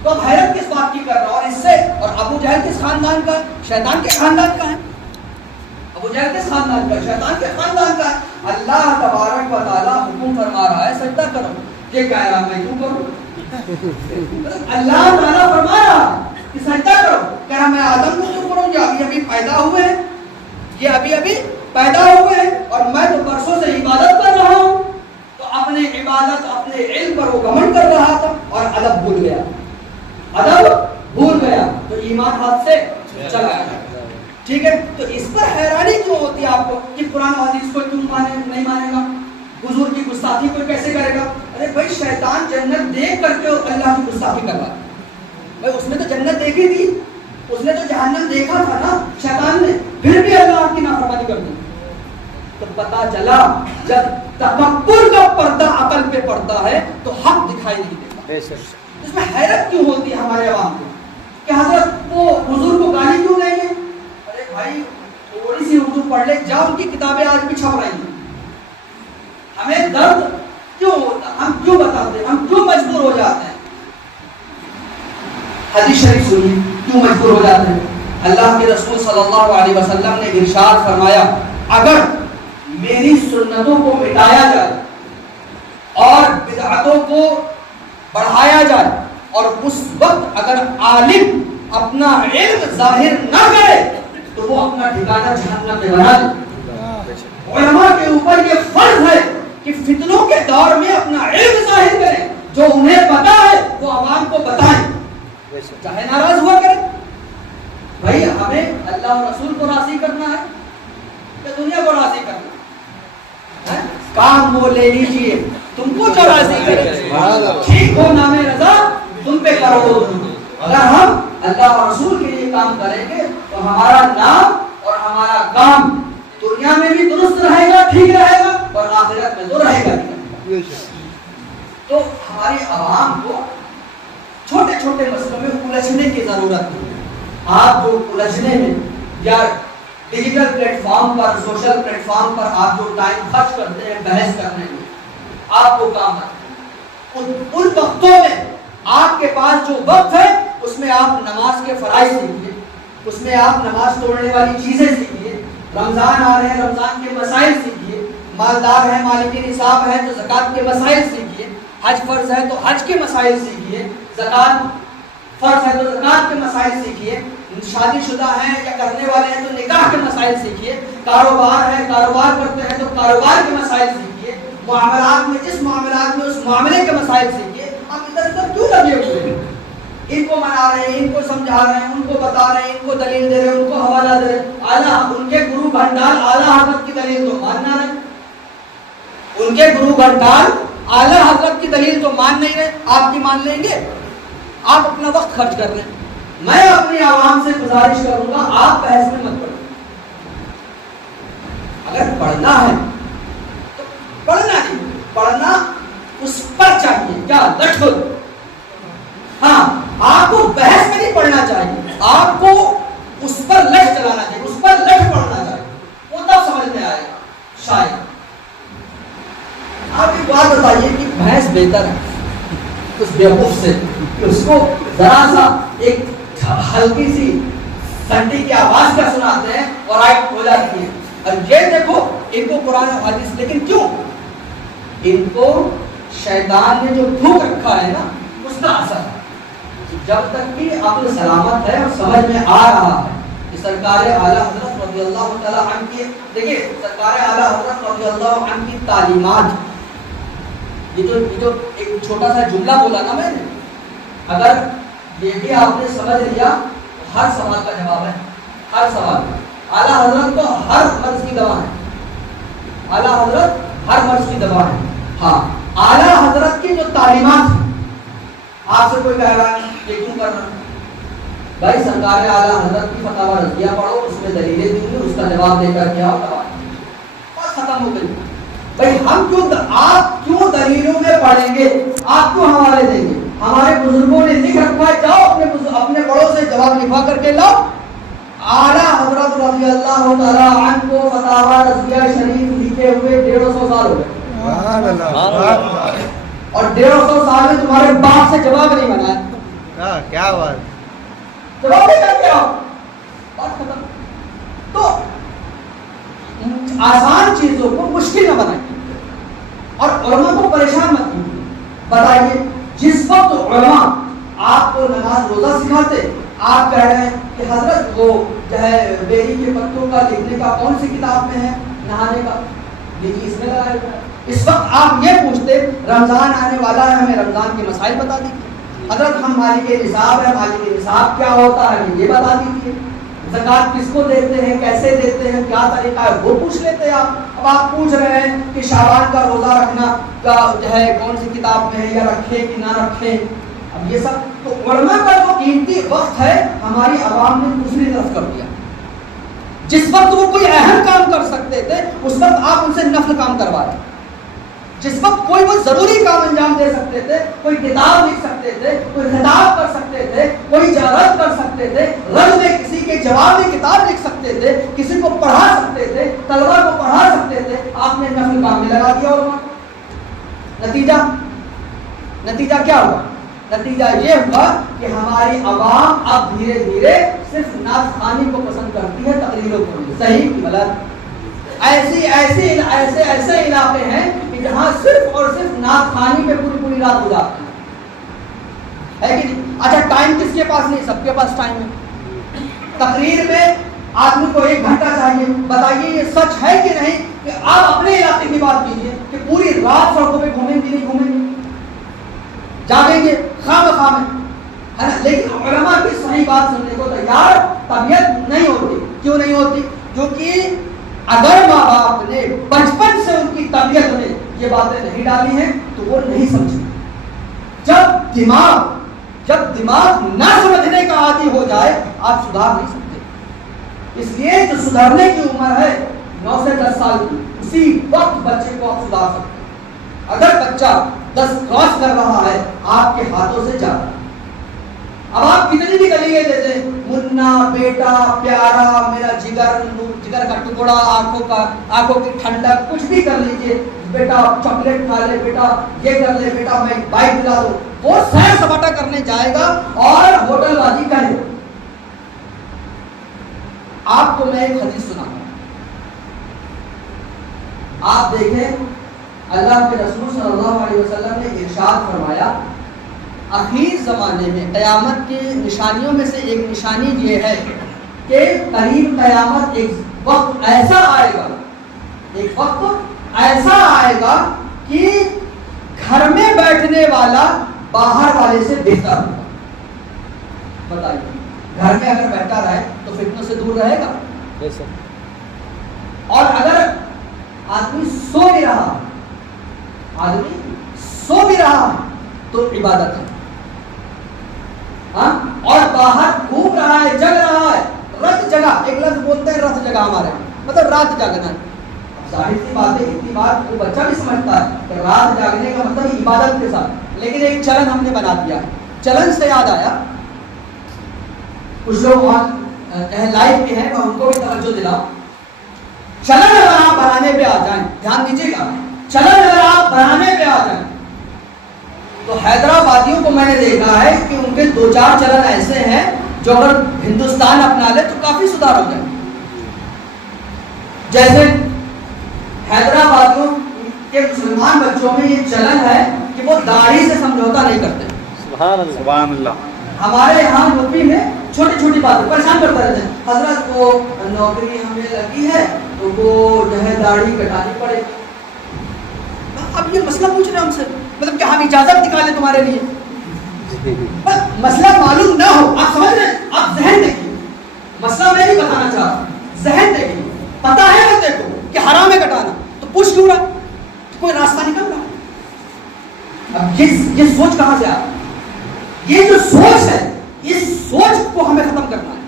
تو اب حیرت کس بات کی کر رہا؟ اور اس سے اور ابو جہل کس خاندان کا؟ شیطان کے خاندان کا ہے۔ ابو جہل کس خاندان کا؟ شیطان کے خاندان کا ہے۔ اللہ تبارک و تعالیٰ حکم فرما رہا ہے سجدہ کرو، یہ کہہ رہا میں کیوں کروں؟ اللہ تعالیٰ فرما رہا کہ سجدہ کرو. کہہ رہا میں آدم کو کیوں کروں؟ یہ ابھی ابھی پیدا ہوئے ہیں, یہ ابھی ابھی پیدا ہوئے ہیں اور میں تو برسوں سے عبادت کر رہا ہوں. تو اپنے عبادت اپنے علم پر وہ گھمنڈ کر رہا تھا اور ادب بھول گیا, ادب بھول گیا تو ایمان ہاتھ سے چلا گیا. ٹھیک ہے, تو اس پر حیرانی کیوں ہوتی ہے آپ کو کہ قرآن و حدیث کو کیوں نہیں مانے گا, حضور کی گستاخی کو کیسے کرے گا؟ ارے بھائی شیطان جنت دیکھ کر کے اللہ کی گستاخی کر رہا ہے. بھائی اس نے تو جنت دیکھی تھی, اس نے تو جہنم دیکھا تھا نا شیطان نے, پھر بھی اللہ کی نافرمانی کر دی. تو پتا چلا جب تکبر کا پردہ عقل پہ پڑتا ہے تو حق دکھائی نہیں دیتا. اس میں حیرت کیوں ہوتی ہے ہمارے عوام کو کہ حضرت وہ حضور کو گالی کیوں دیں گے؟ ارے بھائی تھوڑی سی اردو پڑھ لے, جا ان کی کتابیں آج بھی چھپ رہی ہیں. ہمیں درد کیوں ہوتا, ہم کیوں بتاتے ہیں, ہم کیوں مجبور ہو جاتے ہیں؟ حدیث شریف سنیے کیوں مجبور ہو جاتے ہیں. اللہ کے رسول صلی اللہ علیہ وسلم نے ارشاد فرمایا, اگر میری سنتوں کو مٹایا جائے اور بدعتوں کو بڑھایا جائے اور اس وقت اگر عالم اپنا علم ظاہر نہ کرے تو وہ اپنا ٹھکانہ جہنم میں بنا دے. علماء کے اوپر یہ فرض ہے کہ فتنوں کے دور میں اپنا علم ظاہر کریں, جو انہیں پتا ہے وہ عوام کو بتائیں, چاہے ناراض ہوا کریں. بھائی ہمیں اللہ اور رسول کو راضی کرنا ہے یا دنیا کو راضی کرنا ہے؟ کام وہ لے لیجیے, تم کو جو راضی کرے, ٹھیک ہو نام رضا تم پہ کرو. اگر ہم اللہ اور رسول کے لیے کام کریں گے تو ہمارا نام اور ہمارا کام دنیا میں بھی درست رہے گا, ٹھیک رہے گا, اور آخرت میں تو رہے گا. تو ہماری عوام کو چھوٹے چھوٹے مسئلوں میں الجھنے کی ضرورت نہیں. آپ جو الجھنے میں یا ڈیجیٹل پلیٹ فارم پر, سوشل پلیٹ فارم پر آپ جو ٹائم خرچ کرتے ہیں بحث کرنے میں, آپ کو کام کرتے ہیں ان وقتوں میں آپ کے پاس جو وقت ہے اس میں آپ نماز کے فرائض سیکھیے, اس میں آپ نماز توڑنے والی چیزیں سیکھیے, رمضان آ رہے ہیں رمضان کے مسائل سیکھیے, مالدار ہیں مالک نصاب ہے تو زکوٰۃ کے مسائل سیکھیے, حج فرض ہے تو حج کے مسائل سیکھیے, زکوٰۃ فرض ہے تو زکوٰۃ کے مسائل سیکھیے, شادی شدہ ہیں یا کرنے والے ہیں تو نکاح کے مسائل سیکھیے, کاروبار ہے کاروبار کرتے ہیں تو کاروبار کے مسائل سیکھیے, معاملات میں جس معاملات میں اس معاملے کے مسائل سیکھیے. آپ ادھر ادھر کیوں لگے ہوئے ہیں؟ ان کو منا رہے ہیں, ان کو سمجھا رہے ہیں, ان کو بتا رہے ہیں, ان کو دلیل دے رہے ہیں, ان کو حوالہ دے رہے ہیں. اعلیٰ ان کے گرو بھنڈال اعلیٰ حضرت کی دلیل تو ماننا رہے, ان کے گرو بھنڈال اعلیٰ حضرت کی دلیل تو مان نہیں رہے, آپ کی مان لیں گے؟ آپ اپنا وقت خرچ کر رہے ہیں. میں اپنی عوام سے گزارش کروں گا آپ بحث میں مت پڑھیں. اگر پڑھنا ہے تو پڑھنا نہیں, پڑھنا اس پر چاہیے کیا لٹھو. ہاں آپ کو بحث میں نہیں پڑھنا چاہیے, آپ کو اس پر لٹ چلانا چاہیے, اس پر لٹ پڑھنا چاہیے, وہ تب سمجھ میں آئے گا. شاید آپ ایک بات بتائیے کہ بحث بہتر ہے اس بیوقوف سے کہ اس کو ذرا سا ایک ہلکی سی گھنٹی کی آواز کا سناتے ہیں اور آیت ہو جاتی ہے. اور یہ دیکھو ان کو قرآن و حدیث, لیکن کیوں ان کو شیطان نے جو پھونک رکھا ہے نا اس کا اثر ہے. جب تک کہ عقل سلامت ہے اور سمجھ میں آ رہا ہے کہ سرکار اعلیٰ حضرت رضی اللہ تعالیٰ عنہ کی, دیکھیے سرکار اعلیٰ حضرت رضی اللہ عنہ کی تعلیمات, یہ جو ایک چھوٹا سا جملہ بولا نا میں نے, اگر یہ بھی آپ نے سمجھ لیا تو ہر سوال کا جواب ہے. ہر سوال اعلیٰ حضرت کو ہر مرض کی دوا ہے, اعلیٰ حضرت ہر مرض کی دوا ہے. ہاں اعلیٰ حضرت کی جو تعلیمات ہیں, آپ سے کوئی کہہ رہا ہے یہ کیوں کر رہا ہے, بھائی سرکار اعلیٰ حضرت کی فتاوی رضیہ پڑھو, اس میں دلیلیں دیں گے, اس کا جواب دے کر کیا ہوگا, بس ختم ہو گئی. بھائی ہم کیوں, آپ کیوں دلیلوں میں پڑھیں گے, آپ کیوں حوالے دیں گے؟ ہمارے بزرگوں نے لکھ رکھا ہے, جاؤ اپنے بڑوں سے جواب لکھوا کر کے لاؤ. اعلیٰ حضرت رضی اللہ تعالیٰ عنہ کو فتاوی رضیہ شریف لکھے ہوئے 150 سال ہو گئے, اور 150 سال میں تمہارے باپ سے جواب نہیں بنا. کیا بات, جواب دے کر کے آؤ, بات ختم. تو آسان چیزوں کو مشکل نہ بنائیے اور علماء کو پریشان مت کیجیے. بتائیے جس وقت علماء آپ کو نماز روزہ سکھاتے, آپ کہہ رہے ہیں کہ حضرت وہ جو ہے بیری کے پتوں کا لکھنے کا کون سی کتاب میں ہے نہانے کا، لیجیے اس میں لگایا ہوا ہے۔ اس وقت آپ یہ پوچھتے رمضان آنے والا ہے ہمیں رمضان کے مسائل بتا دیجیے، حضرت ہم مالک نصاب ہے، مالک نصاب کیا ہوتا ہے ہمیں یہ بتا دیجیے، زکوٰۃ کس کو دیتے ہیں، کیسے دیتے ہیں، کیا طریقہ ہے وہ پوچھ لیتے ہیں آپ۔ اب آپ پوچھ رہے ہیں کہ شعبان کا روزہ رکھنا کا جو ہے کون سی کتاب میں ہے، یا رکھیں کہ نہ رکھیں، اب یہ سب تو علماء کا جو قیمتی وقت ہے ہماری عوام نے دوسری طرف کر دیا۔ جس وقت وہ کوئی اہم کام کر سکتے تھے اس وقت آپ ان سے نفل کام کروا رہے ہیں، جس وقت کوئی وہ ضروری کام انجام دے سکتے تھے، کوئی کتاب لکھ سکتے تھے، کوئی خطاب کر سکتے تھے، کوئی رد کر سکتے تھے، رد میں کسی کے جواب میں کتاب لکھ سکتے تھے، کسی کو پڑھا سکتے تھے، طلبا کو پڑھا سکتے تھے، آپ نے نفل کام میں لگا دیا۔ اور نتیجہ کیا ہوا؟ نتیجہ یہ ہوا کہ ہماری عوام اب دھیرے دھیرے صرف نعت خوانی کو پسند کرتی ہے، تقریروں کو نہیں۔ صحیح کہ غلط؟ ایسے علاقے ہیں کہ جہاں صرف اور صرف نعت خوانی پہ پوری رات گزارتے ہیں، ہے کہ نہیں؟ اچھا ٹائم کس کے پاس نہیں؟ سب کے پاس ٹائم ہے۔ تقریر میں آدمی کو 1 گھنٹہ چاہیے، بتائیے یہ سچ ہے کہ نہیں کہ آپ اپنے علاقے کی بات کیجیے کہ پوری رات سڑکوں پہ گھومیں گے نہیں گھومیں گے، جاگیں گے خام ہے نا؟ لیکن علماء کی صحیح بات سننے کو تیار طبیعت نہیں ہوتی۔ کیوں نہیں ہوتی؟ کیونکہ اگر ماں باپ نے بچپن سے ان کی طبیعت میں یہ باتیں نہیں ڈالی ہیں تو وہ نہیں سمجھے۔ جب دماغ نہ سمجھنے کا عادی ہو جائے آپ سدھار نہیں سکتے۔ اس لیے جو سدھرنے کی عمر ہے 9 سے 10 سال کی، اسی وقت بچے کو آپ سدھار سکتے ہیں۔ اگر بچہ 10 کراس کر رہا ہے آپ کے ہاتھوں سے جا رہا ہے، اب آپ کتنی بھی گلیاں دے دیں، منا بیٹا پیارا میرا جگر کا ٹکڑا، آنکھوں کی ٹھنڈک، کچھ بھی کر لیجئے، بیٹا چاکلیٹ کھا لے، بیٹا یہ کر لے، بیٹا میں بائک دلا دوں، وہ سیر سپاٹا کرنے جائے گا اور ہوٹل بازی کرے گا۔ آپ کو میں ایک حدیث سناتا ہوں، آپ دیکھیں اللہ کے رسول صلی اللہ علیہ وسلم نے ارشاد فرمایا اخیر زمانے میں قیامت کی نشانیوں میں سے ایک نشانی یہ ہے کہ قریب قیامت ایک وقت ایسا آئے گا کہ گھر میں بیٹھنے والا باہر والے سے بہتر ہوگا۔ بتائیے گھر میں اگر بیٹھا رہے تو فتنوں سے دور رہے گا، اور اگر آدمی سو بھی رہا تو عبادت ہے، اور باہر گھوم رہا ہے، جگ رہا ہے، رت جگہ، ایک لفظ بولتے ہیں رت جگہ ہمارے مطلب رات جاگنا ہے۔ ظاہر سی بات ہے، اتنی بات وہ بچہ بھی سمجھتا ہے کہ رات جاگنے کا مطلب عبادت کے ساتھ، لیکن ایک چلن ہم نے بنا دیا ہے۔ چلن سے یاد آیا، کچھ لوگ وہاں لائف کے ہیں، میں ان کو بھی توجہ دلاؤں۔ چلن اگر آپ بنانے پہ آ جائیں، دھیان دیجیے گا، چلن اگر آپ بنانے پہ آ جائیں تو حیدرآبادیوں کو میں نے دیکھا ہے کہ ان کے 2-4 چلن ایسے ہیں جو اگر ہندوستان اپنا لے تو کافی سدھار ہو جائے۔ جیسے حیدرآبادیوں کے مسلمان بچوں میں یہ چلن ہے کہ وہ داڑھی سے سمجھوتا نہیں کرتے۔ سبحان اللہ۔ ہمارے یہاں یوپی میں چھوٹی چھوٹی باتیں پریشان کرتے رہتے ہیں، حضرت وہ نوکری ہمیں لگی ہے تو وہ جو ہے داڑھی کٹانی پڑے گی۔ اب یہ مسئلہ پوچھ رہے ہیں ہم سے، مطلب کہ ہم اجازت نکالیں تمہارے لیے؟ مسئلہ معلوم نہ ہو، آپ سمجھ رہے ہیں، آپ ذہن دیکھیے، مسئلہ میں نہیں بتانا چاہ رہا، ذہن دیکھیے، پتا ہے بندے کو کہ حرام ہے کٹانا تو پوچھ کیوں رہا، کوئی راستہ نکل رہا۔ اب یہ سوچ کہاں سے آ رہا؟ یہ جو سوچ ہے، اس سوچ کو ہمیں ختم کرنا ہے۔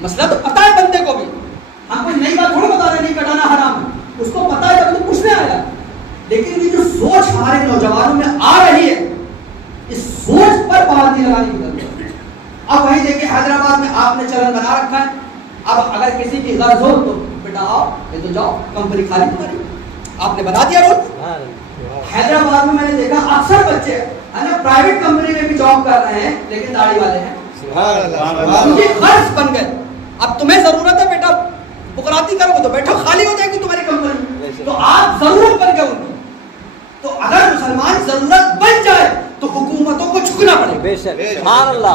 مسئلہ تو پتا ہے بندے کو بھی، ہم کوئی نئی بات تھوڑا بتا رہے نہیں کٹانا حرام ہے، اس کو پتا ہے جب تو پوچھنے آیا، لیکن یہ جو سوچ ہمارے نوجوانوں میں آ رہی ہے، اس سوچ پر پابندی لگانی کی ضرورت ہے۔ اب وہی دیکھیں حیدرآباد میں آپ نے چلن بنا رکھا ہے، اب اگر کسی کی غرض ہو تو بیٹا آؤ یہ تو جاؤ، کمپنی خالی تمہاری، آپ نے بنا دیا رول۔ حیدرآباد میں نے دیکھا اکثر بچے پرائیویٹ کمپنی میں بھی جاب کر رہے ہیں لیکن داڑھی والے ہیں، ان کی غرض بن گئے۔ اب تمہیں ضرورت ہے بیٹا بکراتی کرو تو بیٹھو، خالی ہو جائے گی تمہاری کمپنی، تو آپ ضرورت بن گئے ان کی۔ تو اگر مسلمان ضرورت بن جائے تو حکومتوں کو جھکنا پڑے گا۔ بے شک، سبحان اللہ۔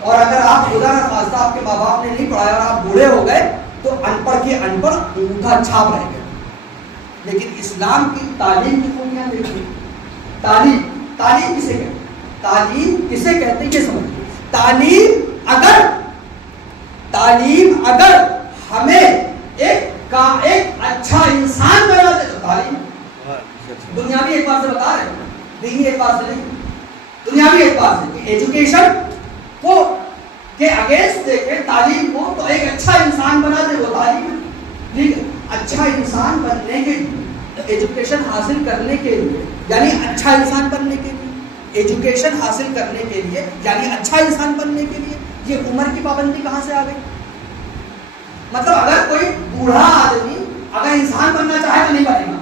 اور اگر آپ خدا نہ خواستہ آپ کے ماں باپ نے نہیں پڑھایا اور آپ بوڑھے ہو گئے تو ان پڑھ کے ان پڑھ انگوٹھا چھاپ رہ گئے. لیکن اسلام کی تعلیم کی خوبیاں دیکھیے. تعلیم کسے کہتے ہیں؟ تعلیم کسے کہتے ہیں یہ سمجھیے. تعلیم اگر ہمیں ایک اچھا انسان بنا دے تو تعلیم. دنیاوی اعتبار سے بتا رہے ہیں, دینی اعتبار سے نہیں, دنیاوی اعتبار سے. ایجوکیشن کو کے اگینسٹ دیکھیں تعلیم کو تو ایک اچھا انسان بنا دے وہ تعلیم ہے. ٹھیک ہے, اچھا انسان بننے کے لیے ایجوکیشن حاصل کرنے کے لیے یعنی اچھا انسان بننے کے لیے ایجوکیشن حاصل کرنے کے لیے یعنی اچھا انسان بننے کے لیے یہ عمر کی پابندی کہاں سے آ گئی؟ مطلب اگر کوئی بوڑھا آدمی اگر انسان بننا چاہے تو نہیں بنے گا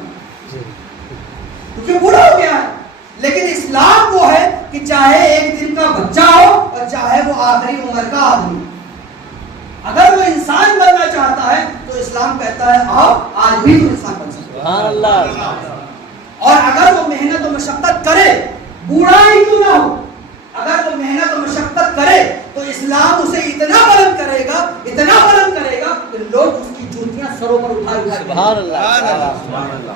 کیونکہ بوڑھا ہو گیا ہے. لیکن اسلام وہ ہے کہ چاہے ایک دن کا بچہ ہو اور چاہے وہ آخری عمر کا آدمی, اگر وہ انسان بننا چاہتا ہے تو اسلام کہتا ہے آؤ آج بھی تو انسان بن سکتے. سبحان اللہ. اور اگر وہ محنت و مشقت کرے, بوڑھا ہی کیوں نہ ہو, اگر وہ محنت و مشقت کرے تو اسلام اسے اتنا بلند کرے گا کہ لوگ اس کی جوتیاں سروں پر اٹھا سبحان اللہ.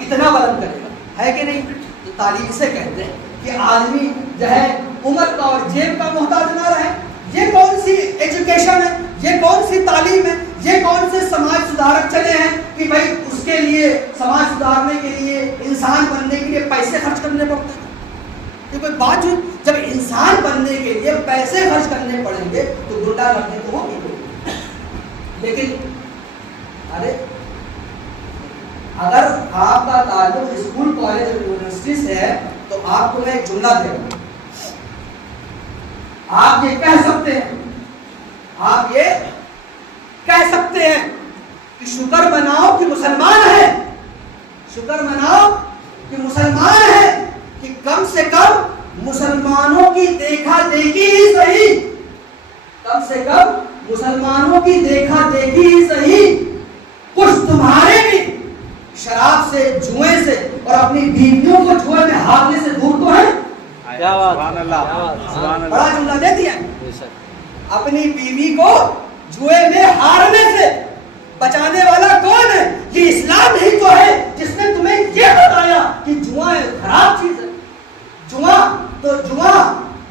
اتنا بلند کرے گا, ہے کہ نہیں؟ تو تعلیم سے کہتے ہیں کہ آدمی جو ہے عمر کا اور جیب کا محتاج نہ رہے. یہ کون سی ایجوکیشن ہے, یہ کون سی تعلیم ہے, یہ کون سے سماج سدھارک چلے ہیں کہ بھائی اس کے لیے سماج سدھارنے کے لیے انسان بننے کے لیے پیسے خرچ کرنے پڑتے ہیں. یہ کوئی بات جو جب انسان بننے کے لیے پیسے خرچ کرنے پڑیں گے تو گنڈا لگنے تو ہوگی. لیکن ارے اگر آپ کا تعلق اسکول کالج اور یونیورسٹی سے ہے تو آپ کو میں ایک جملہ دے رہا ہوں. آپ یہ کہہ سکتے ہیں کہ شکر مناؤ کہ مسلمان ہے, شکر مناؤ کہ مسلمان ہے, کہ کم سے کم مسلمانوں کی دیکھا دیکھی ہی صحیح, کم سے کم مسلمانوں کی دیکھا دیکھی ہی صحیح کچھ تمہارے بھی شراب سے, جوئے سے اور اپنی بیویوں کو جوئے میں ہارنے سے دور تو ہے. کیا بات, سبحان اللہ. بڑا جملہ دے دیا. اپنی بیوی کو جوئے میں ہارنے سے بچانے والا کون ہے؟ یہ اسلام ہی تو ہے جس نے تمہیں یہ بتایا کہ جوا خراب چیز ہے. جوا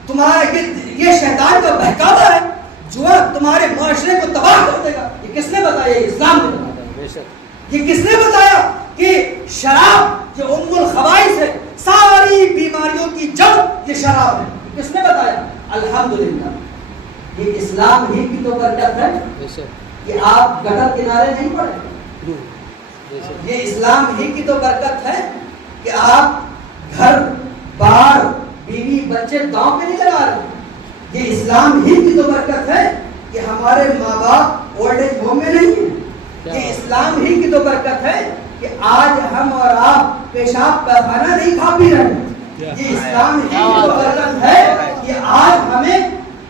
تمہارے یہ شیطان کا بہکاوا ہے, جوا تمہارے معاشرے کو تباہ کر دے گا. یہ کس نے بتایا؟ اسلام نے بتایا. یہ کس نے بتایا کہ شراب یہ ام الخبائث ہے, ساری بیماریوں کی جڑ یہ شراب ہے؟ کس نے بتایا؟ الحمدللہ یہ اسلام ہی کی تو برکت ہے کہ آپ گٹر کنارے نہیں پڑے. یہ اسلام ہی کی تو برکت ہے کہ آپ گھر بار بیوی بچے داؤں پہ نہیں لگا رہے. یہ اسلام ہی کی تو برکت ہے کہ ہمارے ماں باپ اولڈ ایج ہوم میں نہیں ہیں. یہ اسلام ہی کی تو برکت ہے کہ آج ہم اور آپ پیشاب پیخانہ نہیں کھا پی رہے. یہ اسلام ہی کی تو برکت ہے کہ آج ہمیں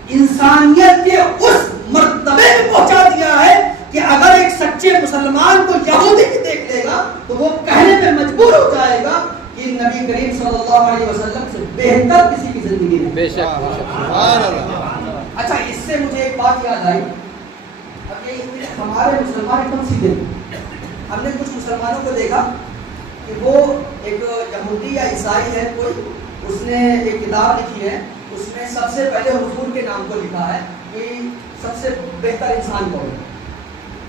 انسانیت کے اس مرتبے میں پہنچا دیا ہے کہ اگر ایک سچے مسلمان کو یہودی بھی دیکھ لے گا تو وہ کہنے میں مجبور ہو جائے گا کہ نبی کریم صلی اللہ علیہ وسلم سے بہتر کسی کی زندگی نہیں. بے شک. اچھا, اس سے مجھے ایک بات یاد آئی. اب یہ ہمارے مسلمان ایک دم سیدھے, ہم نے کچھ مسلمانوں کو دیکھا کہ وہ ایک یہودی یا عیسائی ہے کوئی, اس نے ایک کتاب لکھی ہے, اس میں سب سے پہلے حضور کے نام کو لکھا ہے کہ سب سے بہتر انسان کون ہے.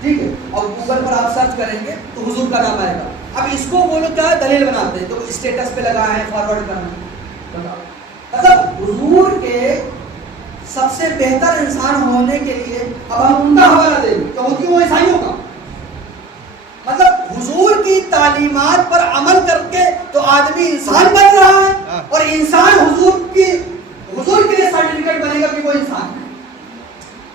ٹھیک ہے, اور گوگل پر آپ سرچ کریں گے تو حضور کا نام آئے گا. اب اس کو وہ لوگ کیا دلیل بناتے ہیں, تو اسٹیٹس پہ لگا ہے, فارورڈ کرنا. مطلب حضور کے سب سے بہتر انسان ہونے کے لیے اب ہم ان کا حوالہ دیں گے کیونکہ وہ عیسائیوں کا, مطلب حضور کی تعلیمات پر عمل کر کے تو آدمی انسان بن رہا ہے, اور انسان حضور کے لیے سرٹیفکیٹ بنے گا کہ وہ انسان ہے.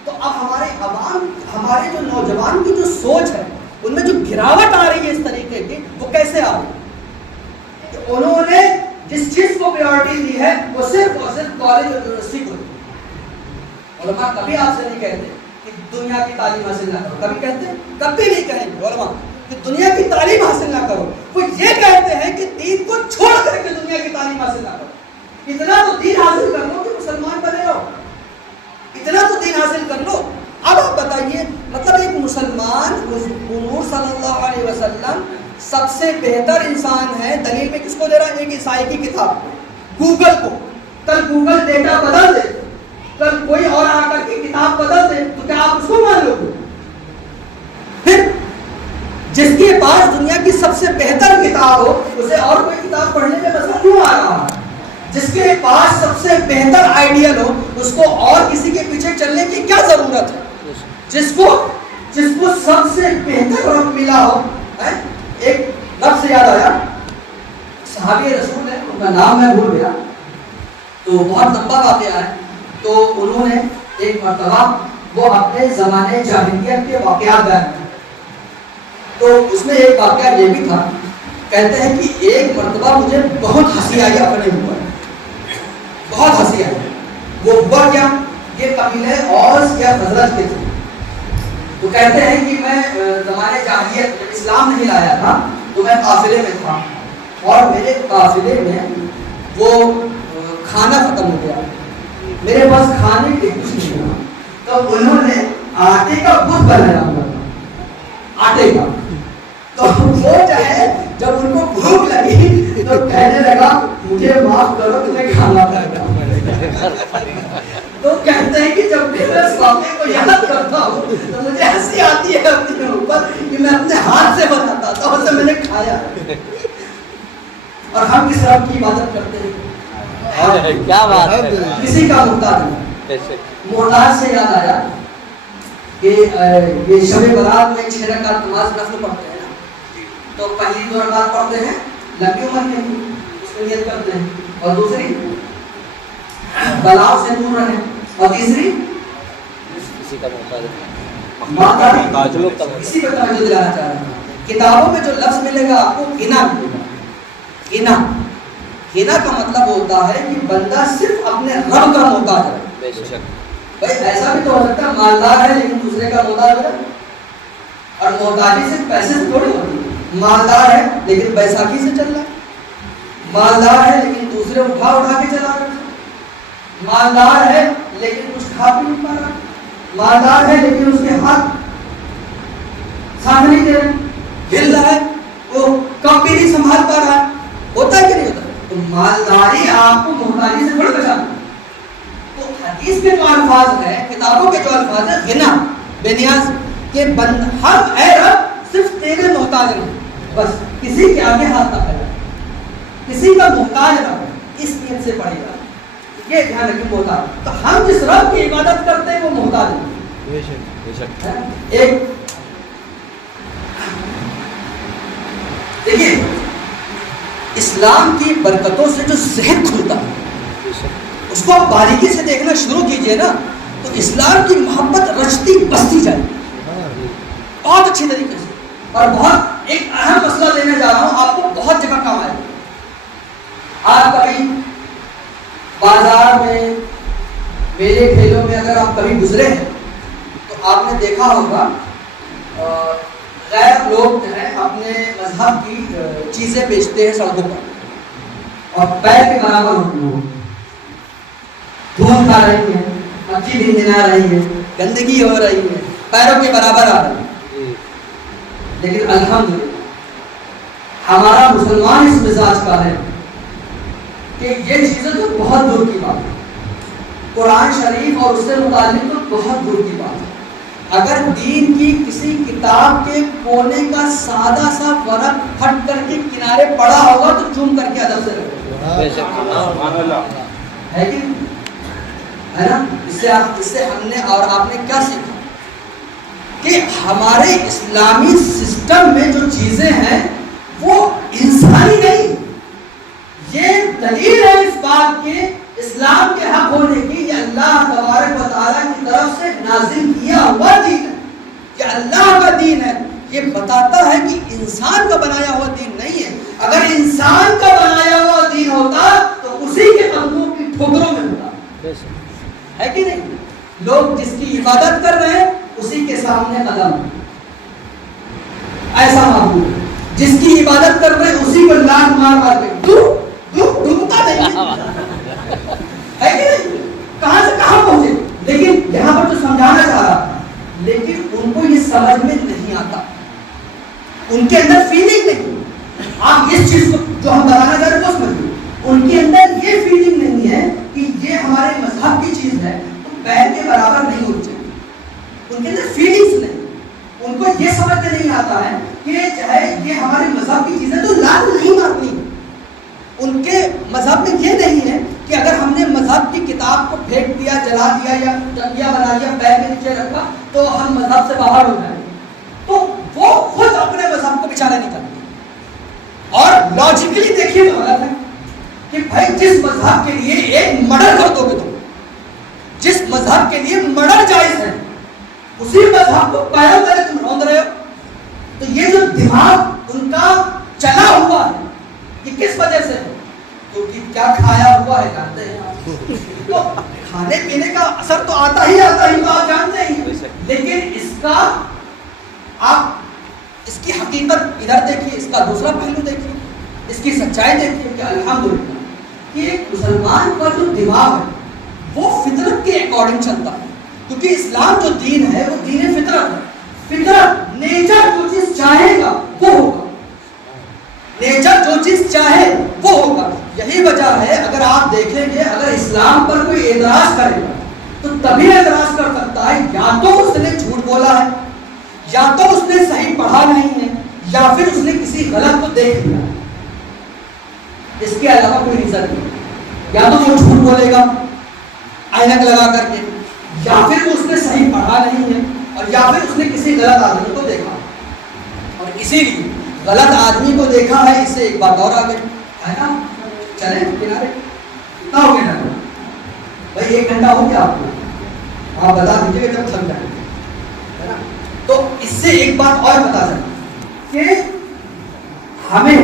تو اب ہمارے عوام, ہمارے جو نوجوان کی جو سوچ ہے ان میں جو گراوٹ آ رہی ہے اس طریقے کی, وہ کیسے آ رہی ہے کہ انہوں نے جس چیز کو پریورٹی دی ہے وہ صرف اور صرف کالج اور یونیورسٹی کو. علماء کبھی آپ سے نہیں کہتے کہ دنیا کی تعلیم حاصل نہ کرو, کبھی کہتے ہیں؟ کبھی نہیں کہیں گے علماء کہ دنیا کی تعلیم حاصل نہ کرو. وہ یہ کہتے ہیں کہ دین کو چھوڑ کر کے دنیا کی تعلیم حاصل نہ کرو. اتنا تو دین حاصل کر لو کہ مسلمان بنے رہو, اتنا تو دین حاصل کر لو. اب آپ بتائیے مطلب ایک مسلمان حضور صلی اللہ علیہ وسلم سب سے بہتر انسان ہے. دلیل میں کس کو دے رہا ہے؟ ایک عیسائی کی کتاب گوگل کو. کل گوگل ڈیٹا بدل دے, کل کوئی اور آ کر کے کتاب بدل دے تو کیا آپ اس کو مان لو گے؟ پھر جس کے پاس دنیا کی سب سے بہتر کتاب ہو اسے اور کوئی کتاب پڑھنے میں مزہ کیوں آ رہا ہے؟ جس کے پاس سب سے بہتر آئیڈیل ہو اس کو اور کسی کے پیچھے چلنے کی کیا ضرورت ہے؟ جس کو سب سے بہتر رب ملا ہو. ایک رب سے یاد آیا, صحابی رسول ہے, ان کا نام میں بھول گیا, تو بہت لمبا واقعہ ہے. تو انہوں نے ایک مرتبہ وہ اپنے زمانے جاہلیت کے واقعات بیان کیے. تو اس میں ایک واقعہ یہ بھی تھا, کہتے ہیں کہ ایک مرتبہ مجھے بہت ہنسی آئی اپنے اوپر, بہت ہنسی آئی. وہ ہوا کیا, یہ قبیلے اوس یا خزرج کے تھے. تو کہتے ہیں کہ میں زمانے جاہلیت جب اسلام نہیں لایا تھا تو میں قافلے میں تھا, اور میرے قافلے میں وہ کھانا ختم ہو گیا, میرے پاس کھانے کے کچھ نہیں تھا. تو انہوں نے آٹے کا بت بنایا ہوا تھا, آٹے کا. تو وہ جو ہے جب ان کو بھوک لگی تو کہنے لگا مجھے معاف کرو تمہیں کھانا پڑے گا. تو کہتے ہیں کہ جب بھی میں اس واقعے کو یاد کرتا ہوں تو مجھے ہنسی آتی ہے اپنے اوپر کہ میں اپنے ہاتھ سے بناتا تھا, اسے میں نے کھایا. اور ہم کس رب کی عبادت کرتے ہیں؟ کیا بات ہے, کسی کا محتاج نہیں. محتاج سے یاد آیا کہ یہ شب برات میں 6 رکعت نماز نفل پڑھتے ہیں نا, تو پہلی 2 رکعت پڑھتے ہیں لمبی عمر کے, اس میں نیت کرتے ہیں, اور دوسری بلاؤ سے دور رہے, اور تیسری کسی کا محتاج اسی پہ توجہ دلانا چاہ رہا ہوں. کتابوں میں جو لفظ ملے گا آپ کو غنا ملے گا. غنا, غنا کا مطلب ہوتا ہے کہ بندہ صرف اپنے رب کا محتاج ہے. بے شک بھائی ایسا بھی تو ہو سکتا ہے مالدار ہے لیکن دوسرے کا محتاج ہے, اور محتاجی صرف پیسے سے تھوڑی ہوتی ہے. مالدار ہے لیکن بیساکھی سے چل رہا ہے, مالدار ہے لیکن دوسرے اٹھا کے چلا رہا ہے, مالدار ہے لیکن کچھ کھا بھی نہیں پا رہا, مالدار ہے لیکن اس کے ہاتھ ساتھ نہیں دے رہے, ہل رہا ہے, وہ کپ بھی نہیں سنبھال پا رہا ہے. ہوتا ہے کہ نہیں ہوتا؟ تو مالداری آپ کو محتاجی سے تھوڑی بچاتی. تو حدیث کے جو الفاظ ہیں, کتابوں کے جو الفاظ ہیں غنا, بے نیاز کے ہم اے رب صرف تیرے محتاج ہیں, بس کسی کے آگے ہاتھ نہ پھیلا, کسی کا محتاج نہ ہو, اس نیت سے پڑھے گا. یہ دھیان رکھیں محتاج. تو ہم جس رب کی عبادت کرتے ہیں وہ محتاج ہے. ایک دیکھیے اسلام کی برکتوں سے جو ذہن کھلتا ہے اس کو آپ باریکی سے دیکھنا شروع کیجئے نا, تو اسلام کی محبت رچتی بستی جائے بہت اچھی طریقے سے. اور بہت ایک اہم مسئلہ دینے جا رہا ہوں, آپ کو بہت جگہ کام آئے. آپ کبھی بازار میں میلے کھیلوں میں اگر آپ کبھی گزرے ہیں تو آپ نے دیکھا ہوگا غیر لوگ جو ہیں اپنے مذہب کی چیزیں بیچتے ہیں سڑکوں پر, اور پیر کے برابر ہوتی ہیں, دھول کھا رہی ہیں, مکھی بھی ملا رہی ہے, گندگی ہو رہی ہے, پیروں کے برابر آ رہی ہے. لیکن الحمدللہ ہمارا مسلمان اس مزاج کا ہے کہ یہ چیزیں تو بہت دور کی بات ہے. قرآن شریف اور اس سے متعلق تو بہت دور کی بات ہے. اگر دین کی کسی کتاب کے کونے کا سادہ سا ورق پھٹ کر کے کنارے پڑا ہوگا تو چوم کر کے ادب سے رکھو, ہے کہ ہے نا. اس سے ہم نے اور آپ نے کیا سیکھا کہ ہمارے اسلامی سسٹم میں جو چیزیں ہیں وہ انسانی نہیں. یہ دلیل ہے اس بات کے اسلام کے حق ہونے کی, یہ اللہ تبارک و تعالیٰ کی طرف سے نازل کیا ہوا دین ہے, یہ اللہ کا دین ہے. یہ بتاتا ہے کہ انسان کا بنایا ہوا دین نہیں ہے. اگر انسان کا بنایا ہوا دین ہوتا تو اسی کے قدموں کی ٹھوکروں میں ہوتا, ہے کہ نہیں. لوگ جس کی عبادت کر رہے ہیں اسی کے سامنے قدم, ایسا معبود جس کی عبادت کر رہے ہیں اسی کو لات مار مار کے ڈوبتا نہیں ہے کہ نہیں. کہاں سے کہاں پہنچے. لیکن یہاں پر جو سمجھا سمجھ میں نہیں آتا، ان کے اندر فیلنگ نہیں. آپ اس چیز کو جو ہم بتانا چاہ رہے ہیں وہ سمجھیے، ان کے اندر یہ فیلنگ نہیں ہے کہ یہ ہمارے مذہب کی چیز ہے تو بیل کے برابر نہیں ہونی چاہیے. ان کے اندر فیلنگس نہیں، ان کو یہ سمجھ میں نہیں آتا ہے کہ چاہے یہ ہمارے مذہب کی چیز ہے تو لات نہیں مارنی. ان کے مذہب میں یہ نہیں ہے کہ اگر ہم نے مذہب کی کتاب کو پھینک دیا، جلا دیا یا ٹنگیا بنا دیا، پیر کے نیچے رکھا تو ہم مذہب سے باہر ہو جائیں. تو وہ خود اپنے مذہب کو بچانا نہیں کرتے. اور لاجیکلی دیکھیے تو غلط ہے کہ بھائی جس مذہب کے لیے ایک مرڈر کر دو گے تم، جس مذہب کے لیے مرڈر جائز ہے، اسی مذہب کو پیروں پہلے تم روند رہے ہو. تو یہ جو دماغ ان کا چلا ہوا ہے یہ کس وجہ سے ہے؟ کیونکہ کیا کھایا ہوا ہے جانتے ہیں. تو کھانے پینے کا اثر تو آتا ہی تو آپ جانتے ہیں. لیکن اس کا آپ اس کی حقیقت ادھر دیکھیے، اس کا دوسرا پہلو دیکھیے، اس کی سچائی دیکھیے کہ الحمدللہ کہ ایک مسلمان کا جو دماغ ہے وہ فطرت کے اکارڈنگ چلتا ہے. کیونکہ اسلام جو دین ہے وہ دین فطرت ہے. فطرت نیچر جو چیز چاہے گا وہ ہوگا، نیچر جو چیز چاہے وہ ہوگا. یہی وجہ ہے اگر آپ دیکھیں گے اگر اسلام پر کوئی اعتراض کرے گا تو تبھی اعتراض کر سکتا ہے یا تو اس نے جھوٹ بولا ہے، یا تو اس نے صحیح پڑھا نہیں ہے، یا پھر اس نے کسی غلط کو دیکھ لیا. اس کے علاوہ کوئی ریزن نہیں. یا تو وہ جھوٹ بولے گا اینک لگا کر کے، یا پھر اس نے صحیح پڑھا نہیں ہے، اور یا پھر اس نے کسی غلط آدمی کو دیکھا. اور اسی لیے غلط آدمی کو دیکھا ہے. اس سے ایک بات اور آ گئی ہے نا، چلیں کنارے. کتنا ہو گیا بھائی؟ 1 گھنٹہ ہو گیا آپ کو، آپ بتا دیجیے جب تھک جائیں ہے نا. تو اس سے ایک بات اور بتا سکتے کہ ہمیں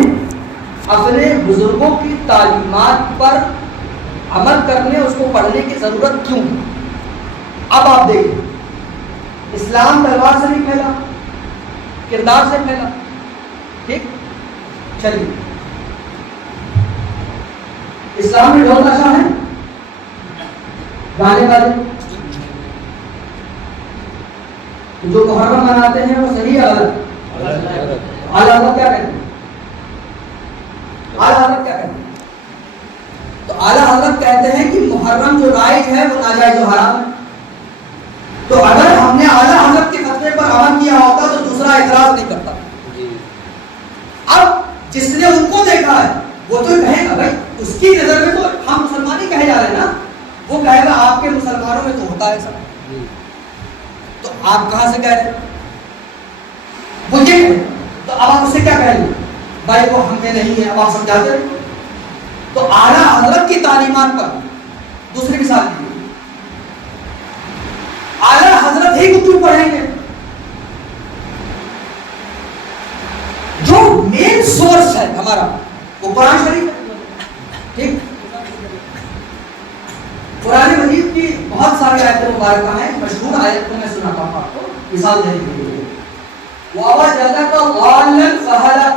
اپنے بزرگوں کی تعلیمات پر عمل کرنے، اس کو پڑھنے کی ضرورت کیوں ہے؟ اب آپ دیکھیں اسلام تلوار سے نہیں پھیلا، کردار سے پھیلا. ٹھیک، چلیے اسلام میں ڈھول نشہ ہے، گانے والے جو محرم مناتے ہیں وہ صحیح ہے غلط؟ اعلیٰ حضرت کیا کہتے ہیں؟ اعلیٰ حضرت کیا کہتے ہیں؟ تو اعلیٰ حضرت کہتے ہیں کہ محرم جو رائج ہے وہ ناجائز و حرام ہے. تو اگر ہم نے اعلیٰ حضرت کے فتوے پر عمل کیا ہوتا تو دوسرا اعتراض نہیں کرتا. اب جس نے ان کو دیکھا ہے وہ تو کہے گا بھائی اس کی نظر میں تو ہم مسلمان ہی کہے جا رہے ہیں نا، وہ کہے گا آپ کے مسلمانوں میں تو ہوتا ہے سب، تو آپ کہاں سے کہہ رہے ہیں؟ وہ یہ کہے تو اب آپ اسے کیا کہیں گے؟ بھائی وہ ہم میں نہیں ہے. اب آپ سمجھاتے ہیں. تو اعلیٰ حضرت کی تعلیمات پر دوسری مثال دیجیے، اعلیٰ حضرت ہی کو کیوں پڑھیں گے؟ جو مین سورس ہے ہمارا وہ قرآن شریف ہے. ٹھیک، قرآن مجید کی بہت ساری آیتیں مبارکہ ہیں. مشہور آیت کو میں سناتا ہوں آپ کو مثال دینے کے لیے. وَوَجَدَكَ ضَالًّا فَهَدَى.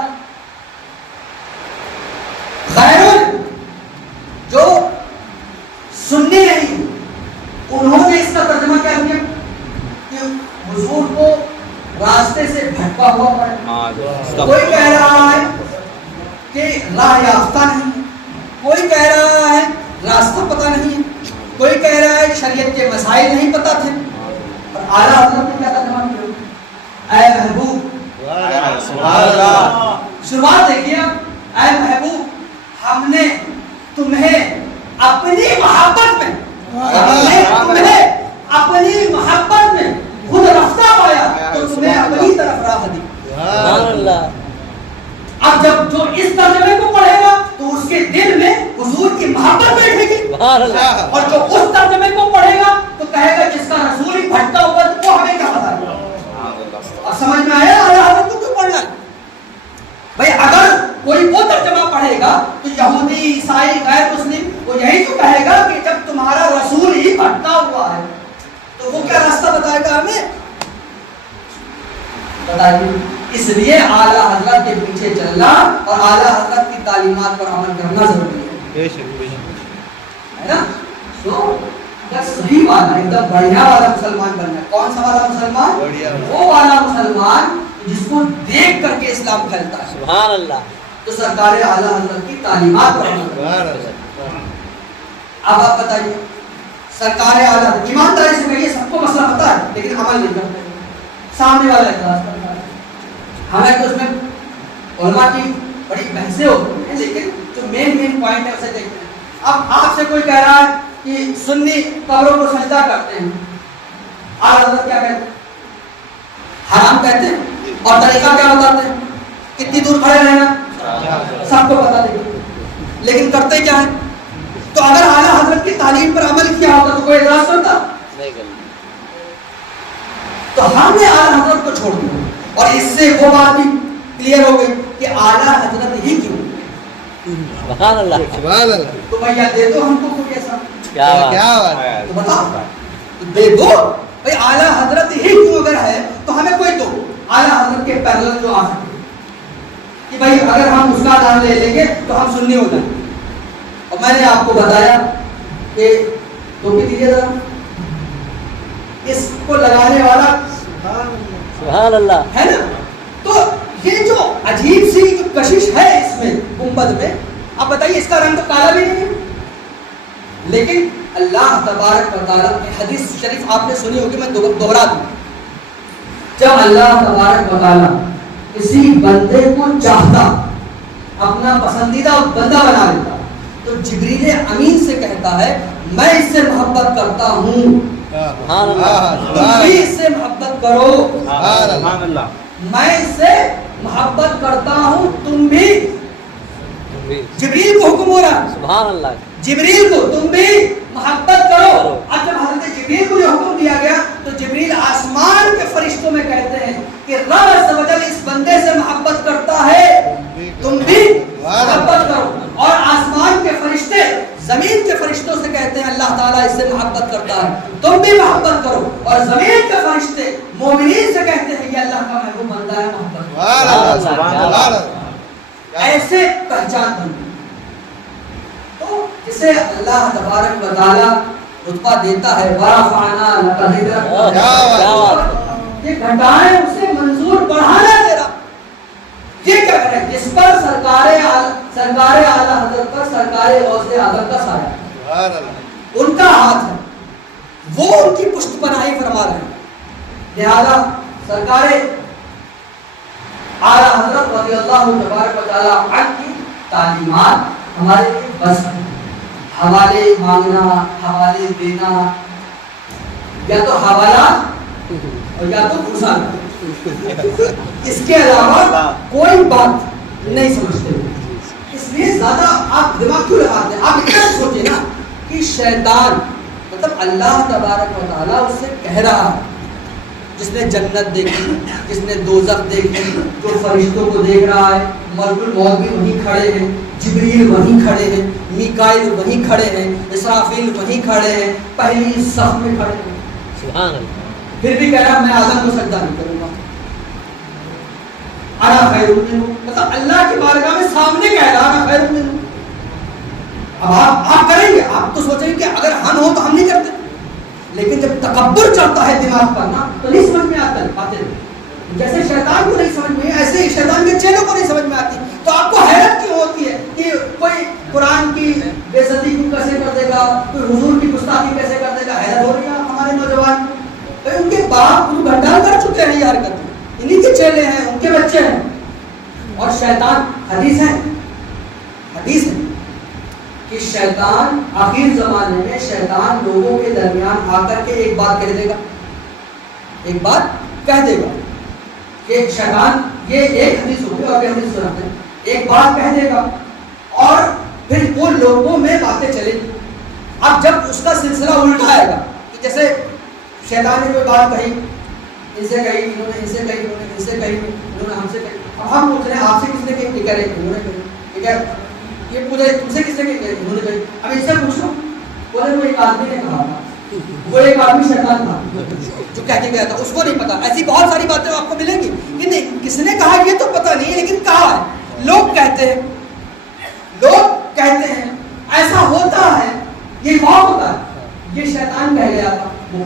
غیرون جو سننے نہیں انہوں نے اس کا ترجمہ کیا کیا کہ حضور کو راستے سے بھٹکا ہوا پڑا. کوئی کہہ رہا ہے کہ راہ یافتہ نہیں، کوئی کہہ رہا ہے راستہ پتہ نہیں ہے، کوئی کہہ رہا ہے شریعت کے مسائل نہیں پتہ تھے. اور اعلیٰ حضرت نے کیا ترجمہ کیا؟ اے محبوب، شروعات دیکھیے، اے محبوب ہم نے تمہیں اپنی محبت میں اپنی محبت میں خود رفتہ پایا تو تمہیں اپنی طرف راہ دی. اب جب جو اس ترجمے کو پڑھے گا تو اس کے دل میں حضور کی محبت بیٹھے گی، اور جو اس ترجمے کو پڑھے گا تو کہے گا جس کا رسول ہی بھٹکا ہوا تو وہ ہمیں کیا بتائے گا. اور سمجھ میں آیا اعلیٰ حضرت کو کیوں پڑھنا ہے؟ بھائی اگر کوئی وہ ترجمہ پڑھے گا تو یہودی، عیسائی، غیر مسلم وہ یہی تو کہے گا کہ جب تمہارا رسول ہی بھٹکا ہوا ہے تو وہ کیا راستہ بتائے گا ہمیں؟ بتائیے. اس لیے اعلیٰ حضرت کے پیچھے چلنا اور اعلیٰ حضرت کی تعلیمات پر عمل کرنا ضروری ہے نا. تو اگر صحیح والا ایک دم بڑھیا والا مسلمان بننا ہے. کون سا والا مسلمان؟ بڑھیا. وہ والا مسلمان جس کو دیکھ کر کے اسلام پھیلتا ہے. سبحان اللہ. تو سرکار اعلیٰ حضرت کی تعلیمات پر عمل کرو. سبحان اللہ. اب آپ بتائیے سرکار اعلیٰ ایمانداری سے کہیے سب کو مسئلہ پتا ہے لیکن عمل نہیں کرتے. سامنے والا اعتراض کرتا ہے. حالانکہ اس میں علماء کی بڑی بحثیں ہوتی ہیں لیکن جو مین پوائنٹ ہے اسے دیکھتے ہیں. اب آپ سے کوئی کہہ رہا ہے کہ سنی قبروں کو سجدہ کرتے ہیں, اعلیٰ حضرت کیا کہتے ہیں؟ حرام کہتے ہیں. اور طریقہ کیا بتاتے ہیں؟ کتنی دور کھڑے رہنا سب کو پتا لیکن کرتے کیا ہے؟ تو اگر اعلیٰ حضرت کی تعلیم پر عمل کیا ہوتا تو کوئی اعتراض کرتا نہیں کرنا. تو ہم نے اعلیٰ حضرت کو چھوڑ دیا اور اس سے وہ بات بھی کلیئر ہو گئی کہ اعلیٰ حضرت ہی کیوں. سبحان اللہ. سبحان اللہ. تو بھیا دے دو ہم کو کوئی ایسا کیا بات. کیا بات ہے. تو بتاؤ تو دے دو بھائی اعلیٰ حضرت ہی کیوں اگر ہے تو ہمیں کوئی دو اعلیٰ حضرت کے پیرلل جو آ سکے کہ بھائی اگر ہم اس کا نام لے لیں گے تو ہم سنی ہو جائیں گے. اور میں نے آپ کو بتایا کہ ٹوپی دیجیے ذرا, اس کو لگانے والا سبحان اللہ. ہے نا. تو یہ جو عجیب سی جو کشش ہے اس میں گنبد میں, آپ بتائیے اس کا رنگ تو کالا بھی نہیں ہے لیکن اللہ تبارک و تعالیٰ کی حدیث شریف آپ نے سنی ہوگی, میں دوہرا دوں. جب اللہ تبارک و تعالیٰ کسی بندے کو چاہتا اپنا پسندیدہ بندہ بنا لیتا تو جبریل امین سے کہتا ہے میں اس سے محبت کرتا ہوں, سبحان اللہ. تم بھی اس سے محبت کرو. سبحان اللہ. میں اس سے محبت کرتا ہوں تم بھی. جبریل کو حکم ہو رہا, سبحان اللہ. جبریل کو تم بھی محبت کرو. اب جب حضرت جبریل کو یہ حکم دیا گیا تو جبریل آسمان کے فرشتوں میں کہتے ہیں کہ رب عز و جل اس بندے سے محبت کرتا ہے تم بھی محبت کرو. اور آسمان کے فرشتے زمین کے فرشتوں سے کہتے ہیں اللہ تعالیٰ اس سے محبت کرتا ہے تم بھی محبت کرو. اور زمین کے فرشتے مومنین سے کہتے ہیں یہ اللہ کا محبوب بندہ ہے محبت کرو. سبحان اللہ. سبحان اللہ. ایسے پہچان بنتی. تو جسے اللہ تبارک و تعالیٰ رتبہ دیتا ہے ورفعنا لک ذکرک, یہ گھٹائیں اسے منظور بڑھانا تیرا. یہ کیا کرے جس پر سرکار اعلیٰ حضرت پر سرکار غوث اعظم کا سایہ ہے, سبحان اللہ. ان کا ہاتھ ہے, وہ ان کی پشت پناہی فرما رہے ہیں. لہذا سرکار اعلیٰ حضرت رضی اللہ تبارک و تعالیٰ عنہ کی تعلیمات ہمارے لیے بس ہے. حوالے مانگنا, حوالے دینا, یا تو حوالات اور یا تو گھسانا, اس کے علاوہ کوئی بات نہیں سمجھتے. اس لیے زیادہ آپ دماغ کیوں لگاتے ہیں؟ آپ اتنا سوچیں نا کہ شیطان مطلب اللہ تبارک و تعالیٰ اس سے کہہ رہا ہے جس نے جنت دیکھی, جس نے دوزخ دیکھی, جو فرشتوں کو دیکھ رہا ہے, ملک الموت بھی وہیں کھڑے ہیں, جبریل وہیں کھڑے ہیں, میکائیل وہیں کھڑے ہیں, اسرافیل وہیں کھڑے ہیں, پہلی صف میں کھڑے ہیں. سبحان اللہ. پھر بھی کہہ رہا میں آدم کو سجدہ نہیں کروں گا. انا خیر منہ, مطلب اللہ کی بارگاہ میں سامنے کہہ رہا انا خیر منہ. اب آپ کریں گے, آپ تو سوچیں گے کہ اگر ہم ہو تو ہم نہیں کرتے, لیکن جب تکبر چڑھتا ہے دماغ پر نا تو نہیں سمجھ میں آتا ہے باتیں. جیسے شیطان کو نہیں سمجھ میں, ایسے ہی شیطان کے چیلوں کو نہیں سمجھ میں آتی. تو آپ کو حیرت کیوں ہوتی ہے کہ کوئی قرآن کی بے عزتی کو کیسے کر دے گا, کوئی حضور کی گستاخی کیسے کر دے گا. حیرت ہو رہی ہے ہمارے نوجوان, ان کے باپ ان گھنٹال کر چکے ہیں یہ حرکت, انہی کے چیلے ہیں, ان کے بچے ہیں. اور شیطان حدیث ہے کہ شیطان آخر زمانے میں شیطان لوگوں کے درمیان آ کر کے ایک بات کہہ دے گا, ایک بات کہہ دے گا کہ شیطان, یہ ایک حدیث ہوگی اور ایک حدیث سناتے ہیں, ایک بات کہہ دے گا اور پھر وہ لوگوں میں باتیں چلیں گی. اب جب اس کا سلسلہ الٹا آئے گا کہ جیسے شیطان نے کوئی بات کہی, ان سے کہی, انہوں نے ان سے کہی, انہوں نے ان سے کہی, انہوں نے ہم سے کہی. اب ہم پوچھ رہے ہیں آپ سے کس نے کہی, یہ کہہ رہے ہیں انہوں نے کہی, ٹھیک ہے, یہ پوچھ رہے تم سے کس نے کہی, انہوں نے کہی. اب ان سے پوچھ لو, بولے وہ ایک آدمی نے کہا تھا, وہ ایک آدمی شیطان تھا جو کہہ کے گیا تھا, اس کو نہیں پتا. ایسی بہت ساری باتیں آپ کو ملیں گی کہ نہیں کس نے کہا یہ تو پتہ نہیں ہے لیکن کہا ہے. لوگ کہتے ہیں ایسا ہوتا ہے, یہ بہت ہوتا ہے. یہ شیطان کہہ گیا تھا.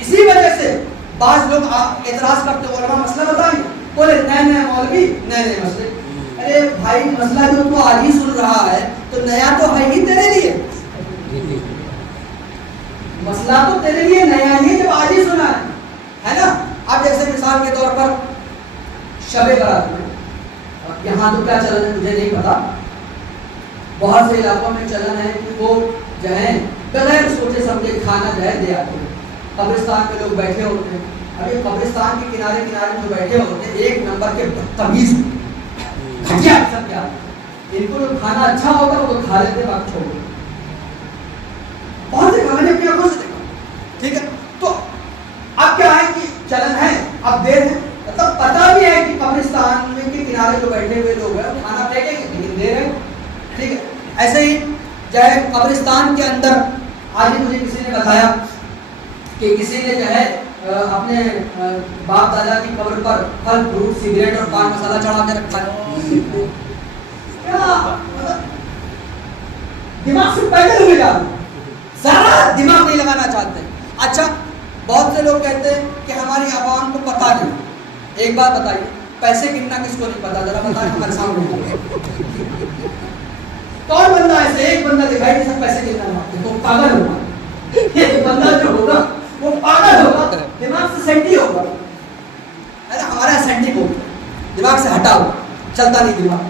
اسی وجہ سے بعض لوگ اعتراض کرتے علماء مسئلہ بتائیں, بولے نئے نئے مولوی نئے نئے مسئلے. ارے بھائی مسئلہ جو تو آج ہی سن رہا ہے تو نیا تو ہے ہی تیرے لیے, مسئلہ تو تیرے لیے نیا ہی جب آج ہی سنا ہے نا. اب جیسے مثال کے طور پر شب برات میں, یہاں تو کیا چلن ہے مجھے نہیں پتا, بہت سے علاقوں میں چلن ہے کہ وہ جو ہے بغیر سوچے سمجھے کھانا جو ہے دے آتے ہیں. قبرستان میں لوگ بیٹھے ہوتے ہیں, اب یہ قبرستان کے کنارے کنارے جو بیٹھے ہوتے ہیں ایک نمبر کے بدتمیز گھٹیا قسم کے آتے ہیں. ان کو کھانا اچھا ہوگا وہ کھا لیتے وقت چھوڑ, بہت سے کھانے اپنی آنکھوں سے دیکھا. ٹھیک ہے, تو اب کیا ہے کہ چلن ہے, اب دیر ہے, مطلب پتا بھی ہے کہ قبرستان کے کنارے جو بیٹھے ہوئے لوگ ہیں کھانا پھینکیں گے لیکن دیر ہے. ٹھیک ہے, ایسے ہی جو ہے قبرستان کے اندر آج مجھے کسی نے بتایا کہ کسی نے جو ہے اپنے باپ دادا کی قبر پر پھل فروٹ سگریٹ اور پان مسالہ چڑھا کے رکھا ہے. کیا مطلب دماغ سے پیدل ہوئے جا ذرا دماغ نہیں لگانا چاہتے. اچھا, بہت سے لوگ کہتے ہیں کہ ہماری عوام کو پتہ نہیں. ایک بات بتائیے, پیسے گننا کس کو نہیں پتا, ذرا بتائیں ہمارے سامنے کون بندہ ایسے ایک بندہ دکھائی کہ سب پیسے گننا مانگتے ہیں, وہ پاگل ہوگا. یہ بندہ جو ہوگا وہ پاگل ہوگا, دماغ سے سینٹی ہوگا. ہمارا سینٹی کو دماغ سے ہٹا ہوا, چلتا نہیں دماغ.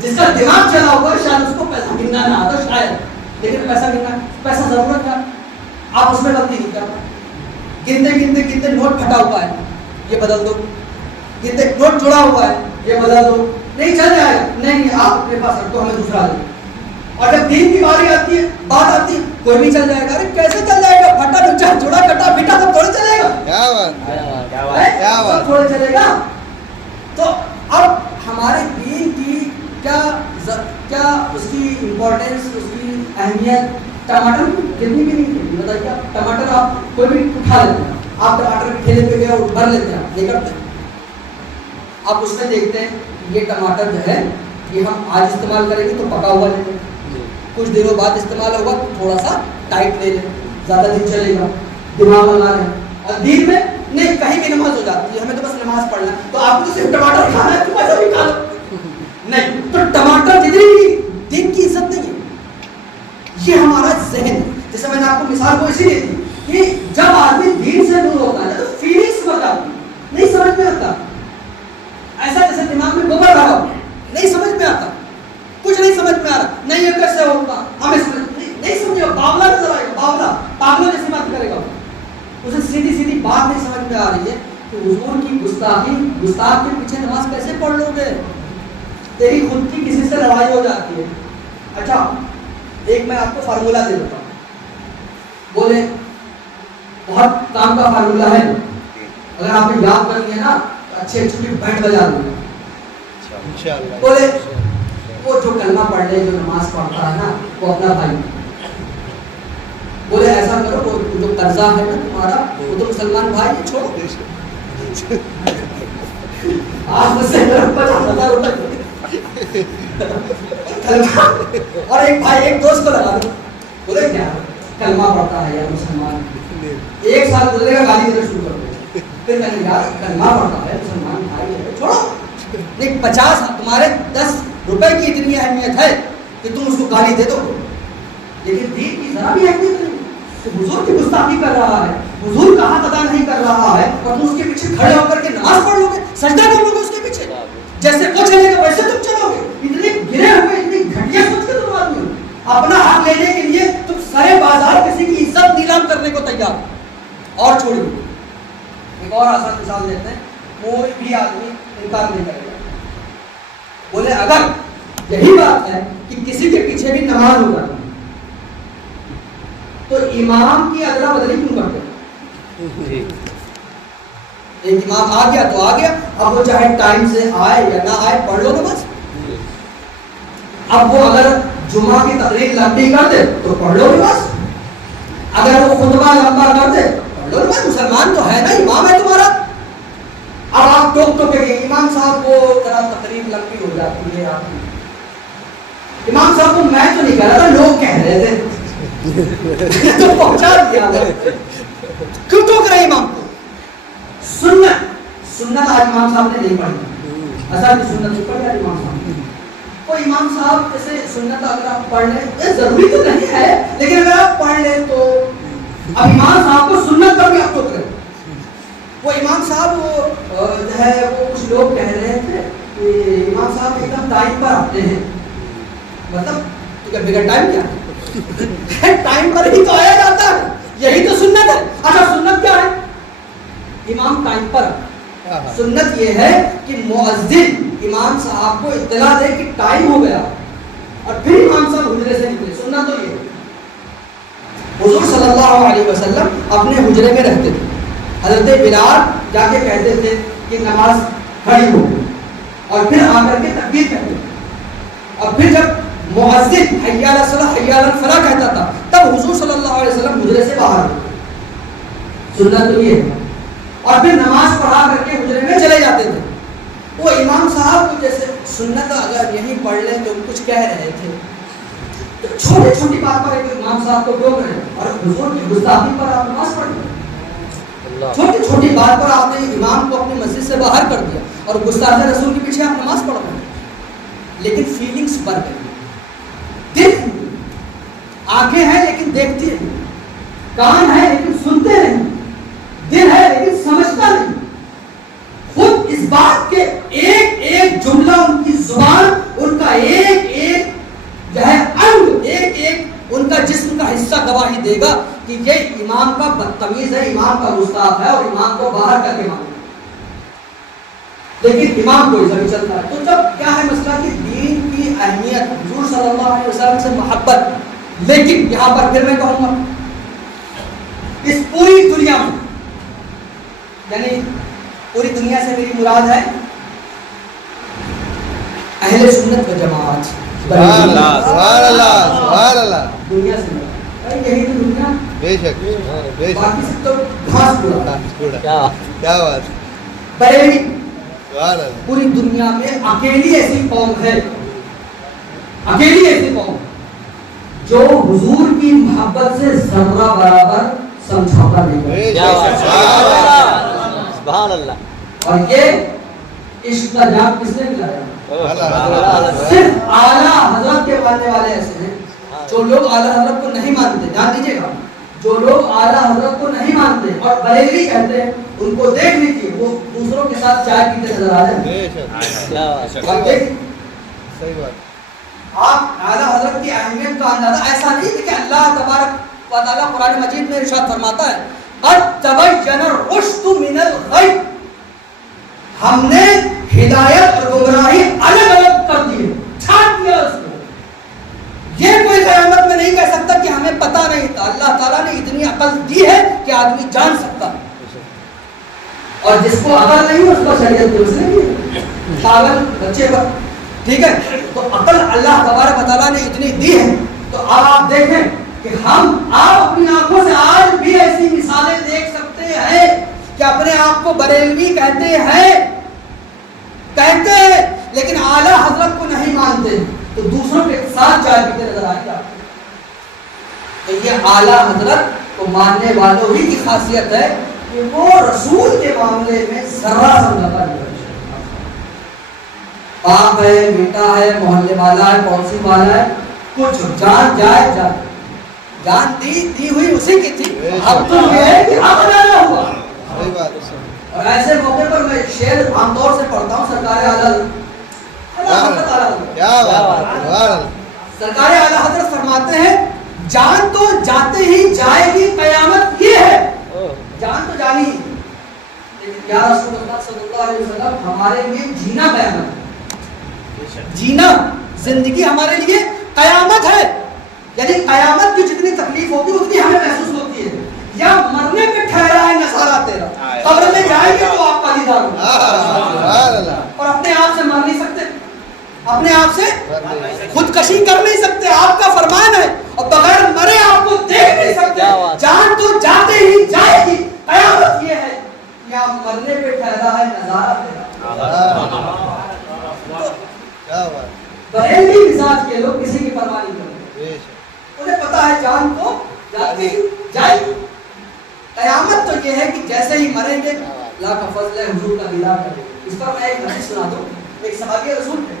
جس کا دماغ چلا ہوگا شاید اس کو پیسہ گننا نہ آتا شاید, لیکن پیسہ گننا, پیسہ ضرورت ہے, آپ اس میں غلطی نہیں کرتے. گنتے گنتے گنتے نوٹ پھٹا ہوا ہے, یہ بدل دو. گنتے نوٹ جڑا ہوا ہے, یہ بدل دو. نہیں چل جائے گا, نہیں آپ اپنے پاس رکھو, ہمیں دوسرا دیں. اور جب دین کی باری آتی ہے, بات آتی ہے, کوئی نہیں چل جائے گا. ارے کیسے چل جائے گا, پھٹا ڈچا جڑا کٹا پھٹا سب تھوڑے چلے گا. کیا بات تھوڑے چلے گا. تو اب ہمارے دین کی کیا اس کی امپورٹینس, اس کی اہمیت, ٹماٹر کتنی بھی نہیں تھی بتائیے. ٹماٹر آپ کوئی بھی اٹھا لیتے ہیں, آپ ٹماٹر کے ٹھیلے پہ گئے اور بھر لیتے ہیں, نہیں کرتے. آپ اس میں دیکھتے ہیں یہ ٹماٹر جو ہے یہ ہم آج استعمال کریں گے تو پکا ہوا لیں گے, کچھ دنوں بعد استعمال ہوگا تو تھوڑا سا ٹائٹ لے لیں, زیادہ دن چلے گا. دماغ لگا رہے ہیں. اور دین میں نہیں, کہیں بھی نماز ہو جاتی ہے, ہمیں تو بس نماز پڑھنا ہے, تو آپ کو صرف ٹماٹر کھانا ہے تو پیسہ بھی کھا لو. نہیں, تو ٹماٹر جتنی دین کی عزت نہیں ہے. یہ ہمارا ذہن ہے. جیسے میں نے آپ کو مثال کو اسی لیے دی کہ جب آدمی دین سے دور ہوتا ہے تو فیلنگس بن جاتی ہے, نہیں سمجھ میں آتا. ایسا جیسے دماغ میں گوبر رہا ہو, نہیں سمجھ میں آتا, کچھ نہیں سمجھ میں آ رہا, نہیں یہ کیسے ہوگا, ہمیں سمجھ نہیں سمجھے گا. باولا نظر آئے گا, باولا پاگلوں جیسی بات کرے گا, اسے سیدھی سیدھی بات نہیں سمجھ میں آ رہی ہے کہ حضور کی گستاخی, گستاخ کے پیچھے نماز کیسے پڑھ لو گے, تیری خود کی کسی سے لڑائی ہو جاتی ہے. اچھا, ایک میں آپ کو فارمولہ دے دیتا ہوں, بولے بہت کام کا فارمولہ ہے, اگر آپ نے یاد کر لیا نا تو اچھے اچھی بینڈ بجا دوں گا. بولے وہ جو کلمہ پڑھ لے, جو نماز پڑھتا ہے نا وہ اپنا بھائی. بولے ایسا کرو, وہ جو قرضہ ہے نا تمہارا وہ تو مسلمان بھائی ہے, چھوڑو. آپ مجھ سے 50,000 روپے اور ایک بھائی ایک دوست کو لگا دو, بولے کیا کلمہ پڑھتا ہے یار مسلمان, 1 سال گزرے گا گالی دینا شروع کر دو. پھر کہیں یار کلمہ پڑھتا ہے مسلمان بھائی ہے, چھوڑو. نہیں, 50 تمہارے 10 روپے کی اتنی اہمیت ہے کہ تم اس کو گالی دے دو, لیکن دین کی ذرا بھی اہمیت نہیں. تو حضور کی گستاخی کر رہا ہے, حضور کا حق ادا نہیں کر رہا ہے, اور تم اس کے پیچھے کھڑے ہو کر کے نماز پڑھ لو گے, سجدہ کر لو گے اس کے پیچھے, جیسے وہ چلے گا ویسے تم چلو گے. اتنے گرے ہوئے, اتنی گھٹیا سوچ کے تم آدمی ہو, اپنا حق لینے کے لیے تم سارے بازار کسی کی عزت نیلام کرنے کو تیار. اور چھوڑیے, ایک اور آسان مثال دیتے ہیں, کوئی بھی آدمی انکار نہیں کرے گا. بولے اگر یہی بات ہے کہ کسی کے پیچھے بھی نماز ہوگا تو امام کی ادلا بدلی کیوں کرتے ہیں؟ ایک امام آ گیا تو آ گیا, اب وہ چاہے ٹائم سے آئے یا نہ آئے, پڑھ لو نماز. اب وہ اگر جمعہ کی تقریر لمبی کر دے تو پڑھ لو نماز, اگر وہ خطبہ لمبا کر دے پڑھ لو نماز. مسلمان تو ہے نا, امام ہے تمہارا. اب آپ ٹوک ٹوکے گے, امام صاحب کو ذرا تقریر لمبی ہو جاتی ہے, آپ امام صاحب کو میں تو نہیں کہہ رہا تھا, لوگ کہہ رہے تھے. تو پہنچا دیا کیوں ٹوک رہے امام کو؟ سنت آج امام صاحب نے نہیں پڑھی، اصل سنت نہیں پڑھی آج امام صاحب نے۔ وہ امام صاحب جیسے سنت اگر آپ پڑھ لیں، یہ ضروری تو نہیں ہے لیکن اگر آپ پڑھ لیں تو اب امام صاحب کو سنت پر بھی آپ ٹوک رہے ہیں۔ وہ امام صاحب وہ جو ہے وہ کچھ لوگ کہہ رہے تھے کہ امام صاحب ایک دم ٹائم پر آتے ہیں، مطلب بغیر ٹائم کیا ٹائم پر ہی تو آیا جاتا ہے، یہی تو سنت ہے۔ اچھا سنت کیا ہے؟ امام ٹائم پر۔ سنت یہ ہے کہ مؤذن امام صاحب کو اطلاع دے کہ ٹائم ہو گیا اور پھر امام صاحب حجرے سے نکلے۔ سنت تو یہ ہے۔ حضور صلی اللہ علیہ وسلم اپنے حجرے میں رہتے تھے، حضرت بلال جا کے کہتے تھے کہ نماز کھڑی ہو اور پھر آ کر کے تکبیر کہتے تھے، اور پھر جب مؤذن حی علی الصلاۃ حی علی الفلاح کہتا تھا تب حضور صلی اللہ علیہ وسلم حجرے سے باہر ہوتے۔ سنت تو یہ ہے۔ اور پھر نماز پڑھا کر کے حجرے میں چلے جاتے تھے۔ وہ امام صاحب کو جیسے سنت اگر یہیں پڑھ لیں تو کچھ کہہ رہے تھے، تو چھوٹی چھوٹی بات پر ایک امام صاحب کو ٹوک رہے اور حضور کی گستاخی پر آپ نماز پڑھ رہے۔ چھوٹی چھوٹی بات پر آپ نے امام کو اپنی مسجد سے باہر کر دیا اور گستاخی رسول کے پیچھے آپ نماز پڑھ رہے ہیں۔ لیکن فیلنگز بڑھ گئی، دل، آنکھیں ہیں لیکن دیکھتی نہیں، کان ہے لیکن سنتے نہیں، دل ہے لیکن سمجھتا نہیں۔ خود اس بات کے ایک ایک جملہ ان کی زبان، ان کا ایک ایک جو ہے انگ، ایک ایک ان کا جسم کا حصہ گواہی دے گا کہ یہ امام کا بدتمیز ہے، امام کا گستاخ ہے اور امام کو باہر کر کے مانگے، لیکن امام کو ادھر چلتا ہے۔ تو جب کیا ہے مسئلہ کہ دین کی اہمیت، حضور صلی اللہ علیہ وسلم سے محبت، لیکن یہاں پر پھر میں کہوں گا اس پوری دنیا میں، یعنی پوری دنیا سے میری مراد ہے اہل سنت و جماعت۔ سبحان اللہ سبحان اللہ سبحان اللہ۔ دنیا سے مراد یہی تو دنیا، بے شک بے شک، باقی سب تو گھاس پورا۔ کیا بات، بریلی سبحان اللہ، پوری دنیا میں اکیلی ایسی قوم ہے، اکیلی ایسی قوم جو حضور کی محبت سے ذرہ برابر سمجھوتا نہیں کرتی۔ سبحان اللہ۔ اور یہ عشق کا جام کس نے دلایا؟ اللہ، صرف اعلیٰ حضرت کے ماننے والے ایسے ہیں۔ جو لوگ اعلیٰ حضرت کو نہیں مانتے، دھیان دیجیے گا، جو لوگ اعلیٰ حضرت کو نہیں مانتے اور بریلوی کہتے ہیں، ان کو دیکھ لیجیے وہ دوسروں کے ساتھ چائے پیتے نظر آ جائیں۔ بے شک، آپ دیکھ، صحیح بات، آپ اعلیٰ حضرت کی اہمیت کا اندازہ ایسا نہیں ہے کہ اللہ تبارک و تعالیٰ قرآن مجید میں ارشاد فرماتا ہے قد تبین الرشد من الغی، ہم نے ہدایت اور گمراہی الگ الگ کر دی، چھانٹ دیا اس کو۔ یہ کوئی قیامت میں نہیں کہہ سکتا کہ ہمیں پتہ نہیں تھا۔ اللہ تعالیٰ نے اتنی عقل دی ہے کہ آدمی جان سکتا، اور جس کو عقل نہیں اس کو شریعت درست نہیں ہے، پاگل بچے پر، ٹھیک ہے۔ تو عقل اللہ تبارک و تعالیٰ نے اتنی دی ہے، تو اب آپ دیکھیں کہ آپ اپنی آنکھوں سے آج بھی ایسی مثالیں دیکھ سکتے ہیں کہ اپنے آپ کو بریلوی کہتے ہیں لیکن اعلیٰ حضرت کو نہیں مانتے، تو دوسروں کے ساتھ چائے پیتے نظر آئے گا۔ تو یہ اعلیٰ حضرت کو ماننے والوں ہی کی خاصیت ہے کہ وہ رسول کے معاملے میں ذرا سمجھاتا نہیں، باپ ہے، بیٹا ہے، محلے والا ہے، پڑوسی والا ہے، کچھ جان جائے جائے، جان دی ہوئی اسی کی تھی، اب تو یہ ہے کہ اب جانا ہوا۔ صحیح بات، اور ایسے موقع پر میں شعر عام طور سے پڑھتا ہوں، سرکار اعلیٰ کیا بات، سرکار اعلیٰ حضرت فرماتے ہیں جان تو جاتے ہی جائے گی قیامت یہ ہے، جان تو جانی ہی، لیکن یا رسول اللہ صلی اللہ علیہ وسلم ہمارے لیے جینا قیامت ہے، جینا زندگی ہمارے لیے قیامت ہے، یعنی قیامت کی جتنی تکلیف ہوتی ہے اتنی ہمیں محسوس ہوتی ہے، یا مرنے پہ ٹھہرا ہے نظارہ تیرا، قبر میں جائیں گے تو آپ کا دیدار ہوگا، اور اپنے آپ سے مر نہیں سکتے، اپنے آپ سے خودکشی کر نہیں سکتے، آپ کا فرمان ہے، اور بغیر مرے آپ کو دیکھ نہیں سکتے، جان تو جاتے ہی جائے گی، قیامت یہ ہے یا مرنے پہ ٹھہرا ہے نظارہ تیرا۔ بریلوی مزاج کے لوگ کسی کی پرواہ نہیں کرتے، انہیں پتا ہے جان کو جائے گی. قیامت تو یہ ہے کہ جیسے ہی مریں گے اللہ کا فضل ہے حضور کا دیدار کریں گے. اس پر میں ایک حدیث سنا دوں. ایک صحابی رسول تھے,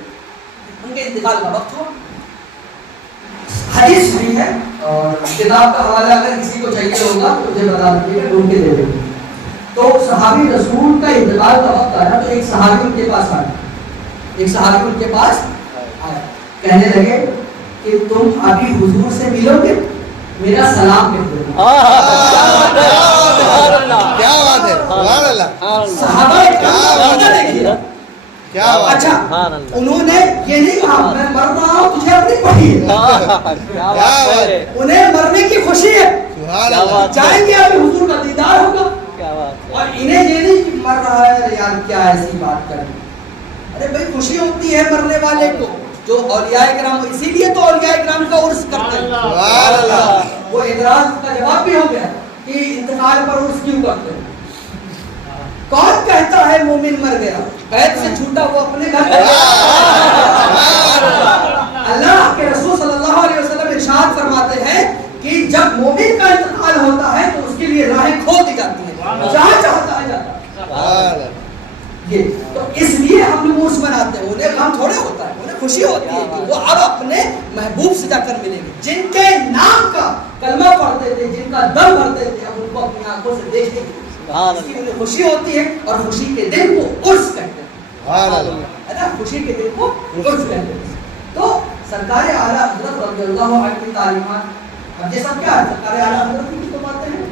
ان کے انتقال کا وقت ہوا. حدیث بھی ہے اور کتاب کا حوالہ اگر کسی کو چاہیے ہوگا تو مجھے بتا دیجیے گا, ڈھونڈ کے دے دیں گے. تو صحابی رسول کا انتقال کا وقت آیا تو ایک صحابی ان کے پاس آیا. ایک صحابی ان کے پاس آیا, کہنے لگے کہ تم ابھی حضور سے ملو گے, میرا سلام کہہ دو. کیا بات ہے, سبحان اللہ, صحابہ کرام دیکھیے کیا بات ہے. اچھا, انہوں نے یہ نہیں کہا میں مر رہا ہوں تجھے اپنی پڑھی ہے, کیا بات ہے, انہیں مرنے کی خوشی ہے, سبحان اللہ, جائیں گے ابھی حضور کا دیدار ہوگا. کیا بات اور انہیں یہ نہیں کہ مر رہا ہے یار کیا ایسی بات کریں. ارے بھائی خوشی ہوتی ہے مرنے والے کو, جو اولیاء کرام, اسی لیے تو اولیاء کرام کا عرس کرتے ہیں. سبحان اللہ. وہ اعتراض کا جواب بھی ہو گیا کہ انتقال پر عرس کیوں کرتے ہیں. کون کہتا ہے مومن مر گیا, قید سے چھوٹا وہ اپنے گھر گیا. اللہ کے رسول صلی اللہ علیہ وسلم ارشاد فرماتے ہیں کہ جب مومن کا انتقال ہوتا ہے تو اس کے لیے راہیں کھول دی جاتی ہیں, جہاں چاہتا ہے جاتا ہے. سبحان اللہ. یہ تو اس لیے ہم لوگ عرس مناتے ہیں. انہیں غم تھوڑے ہوتا ہے, انہیں خوشی ہوتی ہے کہ وہ اب اپنے محبوب سے جا کر ملیں گے, جن کے نام کا کلمہ پڑھتے تھے, جن کا دم بھرتے تھے, اب ان کو اپنی آنکھوں سے دیکھیں گے. اس کی انہیں خوشی ہوتی ہے اور خوشی کے دن کو عرس کہتے ہیں. سبحان اللہ. ہے نا, خوشی کے دن کو عرس کہتے ہیں. تو سرکار اعلیٰ حضرت رضی اللہ عنہ کی تعلیمات, اب یہ سب کیا ہے, سرکار اعلیٰ حضرت کی تو باتیں ہیں,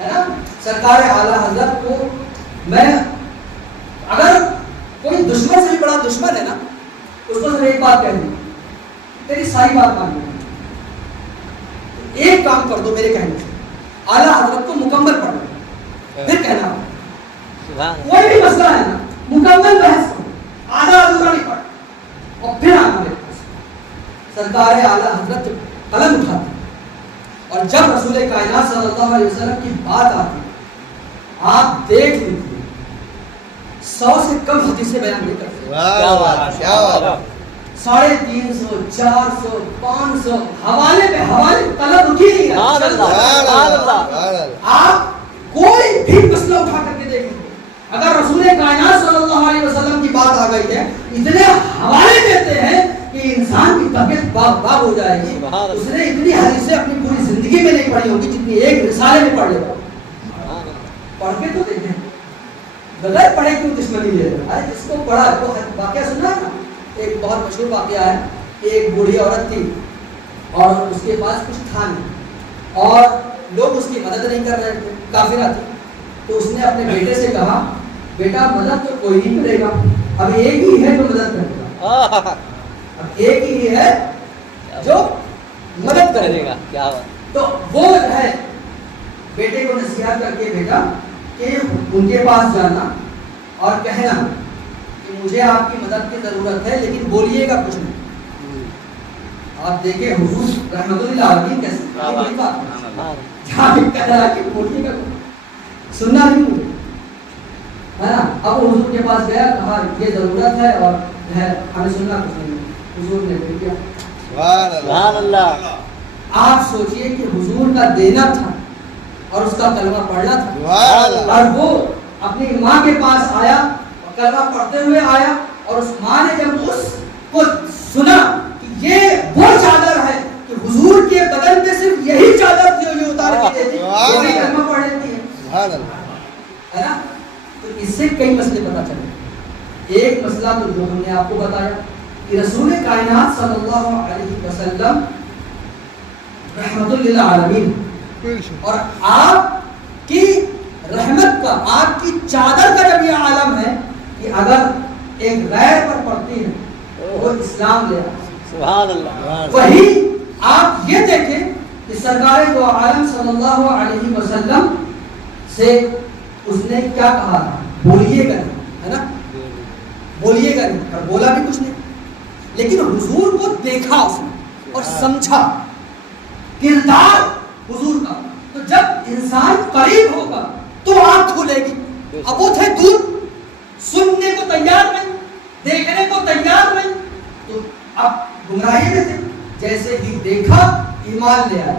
ہے نا. سرکار اعلیٰ حضرت کو میں, اگر کوئی دشمن سے بھی بڑا دشمن ہے نا, اس کو صرف ایک بات کہہ دوں, تیری ساری بات مانی, ایک کام کر دو میرے کہنے سے, اعلیٰ حضرت کو مکمل پڑھ لو, پھر کہنا کوئی بھی مسئلہ ہے نا مکمل بحث کرو, آدھا ادھورا نہیں پڑھ, اور پھر آنا میرے پاس. سرکار اعلیٰ حضرت قلم اٹھاتے اور جب رسول کائنات صلی اللہ علیہ وسلم کی بات آتی, آپ دیکھ لیجیے 100 سے کم حدیثیں بیان نہیں کرتے. کیا بات, کیا بات. 350, 400, 500 حوالے پہ حوالے طلب اٹھی نہیں سبحان اللہ. آپ کوئی بھی مسئلہ اٹھا کر کے دیکھیں, اگر رسول کائنات صلی اللہ علیہ وسلم کی بات آ گئی ہے, اتنے حوالے دیتے ہیں کہ انسان کی طبیعت باغ باغ ہو جائے گی. اس نے اتنی حدیثیں اپنی پوری زندگی میں نہیں پڑھی ہوگی جتنی ایک رسالے میں پڑھ لیتا. پڑھ کے تو دیکھیں, بغیر پڑھے کیوں دشمنی لے رہے. ارے جس کو پڑھا وہ واقعہ سنا ہے نا, ایک بہت مشہور واقعہ ہے کہ ایک بوڑھی عورت تھی اور اس کے پاس کچھ تھا نہیں اور لوگ اس کی مدد نہیں کر رہے تھے, کافرہ تھی. تو اس نے اپنے بیٹے سے کہا, بیٹا مدد تو کوئی نہیں کرے گا, اب ایک ہی ہے جو مدد کرے گا, اب ایک ہی ہے جو مدد کرے گا. کیا بات. تو وہ ہے بیٹے کو نصیحت کر کے بیٹا کہ ان کے پاس جانا اور کہنا کہ مجھے آپ کی مدد کی ضرورت ہے لیکن بولیے گا کچھ نہیں. آپ دیکھیں حضور رحمت اللہ علیہ کیسے بڑی بات جہاں بھی کہہ رہا کہ بولیے گا سننا نہیں مجھے, ہے نا. اب وہ حضور کے پاس گیا, کہا یہ ضرورت ہے اور ہمیں سننا کچھ نہیں. حضور نے بھی کیا, سبحان اللہ. آپ سوچئے کہ حضور کا دینا تھا اور اس کا کلمہ پڑھنا تھا, سبحان اللہ. اور وہ اپنی ماں کے پاس آیا اور کلمہ پڑھتے ہوئے آیا, اور اس ماں نے جب اس کو سنا کہ یہ وہ چادر ہے کہ حضور کے بدن پہ صرف یہی چادر تھی جو اتار کے دیتی, وہی کلمہ پڑھ لیتی ہے, سبحان اللہ. ہے نا. تو اس سے کئی مسئلے پتہ چلے. ایک مسئلہ تو جو ہم نے آپ کو بتایا کہ رسول کائنات صلی اللہ علیہ وسلم رحمت للعالمین, اور آپ کی رحمت کا, آپ کی چادر کا جب یہ عالم ہے کہ اگر ایک غیر پر پڑتی ہے وہ اسلام لے آتا. سبحان اللہ. وہی آپ یہ دیکھیں کہ سرکار دو عالم صلی اللہ علیہ وسلم سے اس نے کیا کہا تھا, بولیے گا نہیں, ہے نا, بولیے گا نہیں, اور بولا بھی کچھ نہیں, لیکن حضور کو دیکھا اس نے اور سمجھا کردار حضور کا. تو جب انسان قریب ہوگا تو آنکھ کھلے گی. اب وہ تھے دور, سننے کو تیار نہیں, دیکھنے کو تیار نہیں, تو اب گمراہی میں تھے. جیسے ہی دیکھا ایمان لے آیا.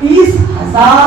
30,000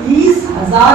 30,000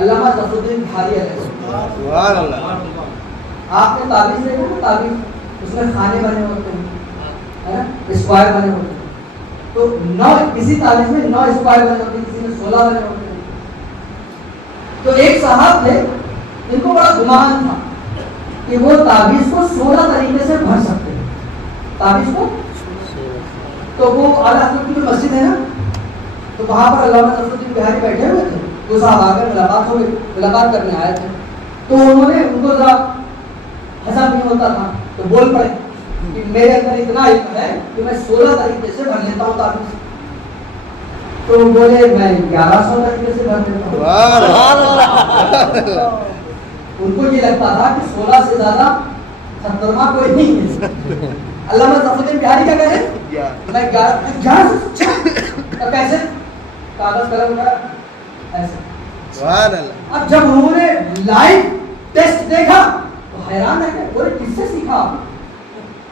علامہ ظفر الدین بہاری علیہ السلام. سبحان اللہ. آپ نے تعویذ دیکھا نا تعویذ اس میں کھانے بنے ہوتے ہیں ہے نا اسکوائر بنے ہوتے ہیں. تو 9 کسی تعویذ میں 9 اسکوائر بنے ہوتے ہیں کسی میں 16 بنے ہوتے ہیں. تو ایک صاحب تھے ان کو بڑا گمان تھا کہ وہ تعویذ کو 16 طریقے سے بھر سکتے ہیں تعویذ کو. تو وہ اعلیٰ حضرت کی مسجد ہے نا تو وہاں پر علامہ ظفر الدین بہاری بیٹھے ہوئے تھے. وہ صاحب آ کر ملاقات ہو گئی ملاقات کرنے آئے تھے. تو انہوں نے ان کو ذرا ہضم نہیں ہوتا تھا تو بول پڑے کہ میرے اندر اتنا علم ہے کہ میں 16 طریقے سے بھر لیتا ہوں تعویذ. تو بولے میں 1100 طریقے سے بھر لیتا ہوں. سبحان اللہ. ان کو یہ لگتا تھا کہ 16 سے زیادہ خطرناک کوئی نہیں ہے. علامہ ظفر الدین بہاری کیا کہہ رہے ہیں میں 1100 کیسے کاغذ قلم کا ایسے. سبحان اللہ. اب جب انہوں نے لائیو ٹیسٹ دیکھا تو حیران ہے کہ بولے کس سے سیکھا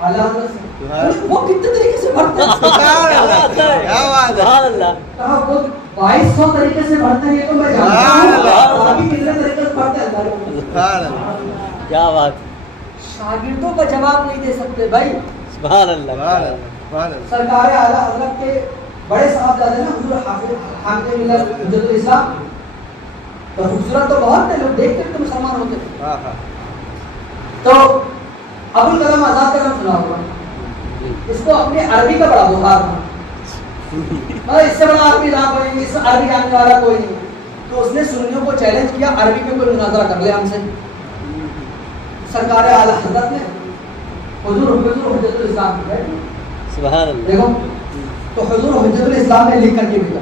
اعلیٰ حضرت سے. وہ کتنے طریقے سے بھرتے ہیں سبحان اللہ. کیا بات ہے. سبحان اللہ. کہا وہ 2200 طریقے سے بھرتے ہیں یہ تو میں جانتا ہوں. ابھی کتنے طریقے سے بھرتے ہیں سبحان اللہ. کیا بات. شاگردوں کا جواب نہیں دے سکتے بھائی. سبحان اللہ. سبحان اللہ. سبحان اللہ. سرکار اعلیٰ حضرت کے بڑے صاحبزادے نا حضور حامد ملت حجت الاسلام تو خوبصورت تو بہت تھے لوگ دیکھتے تو مسلمان ہوتے تھے. ہاں ہاں. تو ابوالکلام آزاد کا نام سنا ہوگا. اس کو اپنے عربی کا بڑا بخار تھا. مطلب اس سے بڑا عربی نہ کوئی اس عربی جاننے والا کوئی نہیں. تو اس نے سنیوں کو چیلنج کیا عربی میں کوئی مناظرہ کر لے ہم سے. سرکار اعلیٰ حضرت نے حضور حجت الاسلام سبحان اللہ. دیکھو تو حضور حجت الاسلام نے لکھ کر کے بھیجا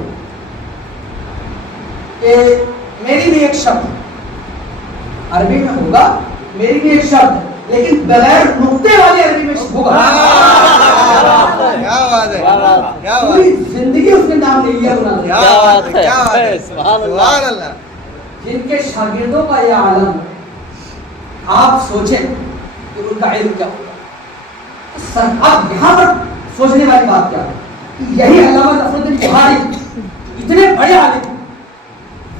کہ میری بھی ایک شبد عربی میں ہوگا میری بھی ایک شبد لیکن بغیر نقطے والی عربی میں ہوگا. کیا بات ہے. کیا بات ہے. پوری زندگی اس نے نام نہیں لیا بنا دیا. کیا بات ہے. کیا بات ہے. سبحان اللہ. سبحان اللہ. جن کے شاگردوں کا یہ عالم ہے آپ سوچیں کہ ان کا علم کیا ہوگا. اب یہاں پر سوچنے والی بات کیا ہے کہ یہی علامہ ظفر الدین بہاری اتنے بڑے عالم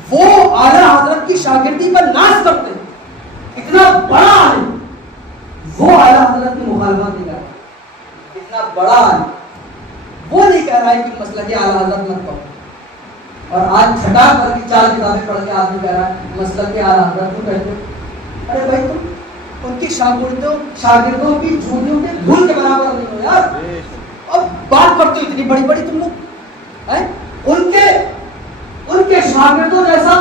وہ اعلیٰ حضرت کی شاگردی پر ناز کرتے ہیں. اتنا بڑا عالم وہ اعلیٰ حضرت کی مخالفت نہیں کر رہا. اتنا بڑا عالم وہ نہیں کہہ رہا ہے کہ مسلک اعلیٰ حضرت مت پڑھو. اور آج چھٹا کر کے 4 کتابیں پڑھ کے آدمی کہہ رہا ہے مسلک اعلیٰ حضرت کیوں کہتے ہیں. ارے بھائی تم ان کی شاگردوں کی جھوٹیوں کے دھول کے برابر نہیں ہو یار. اب بات کرتے ہو اتنی بڑی بڑی تم لوگ ہیں. ان کے شاگردوں جیسا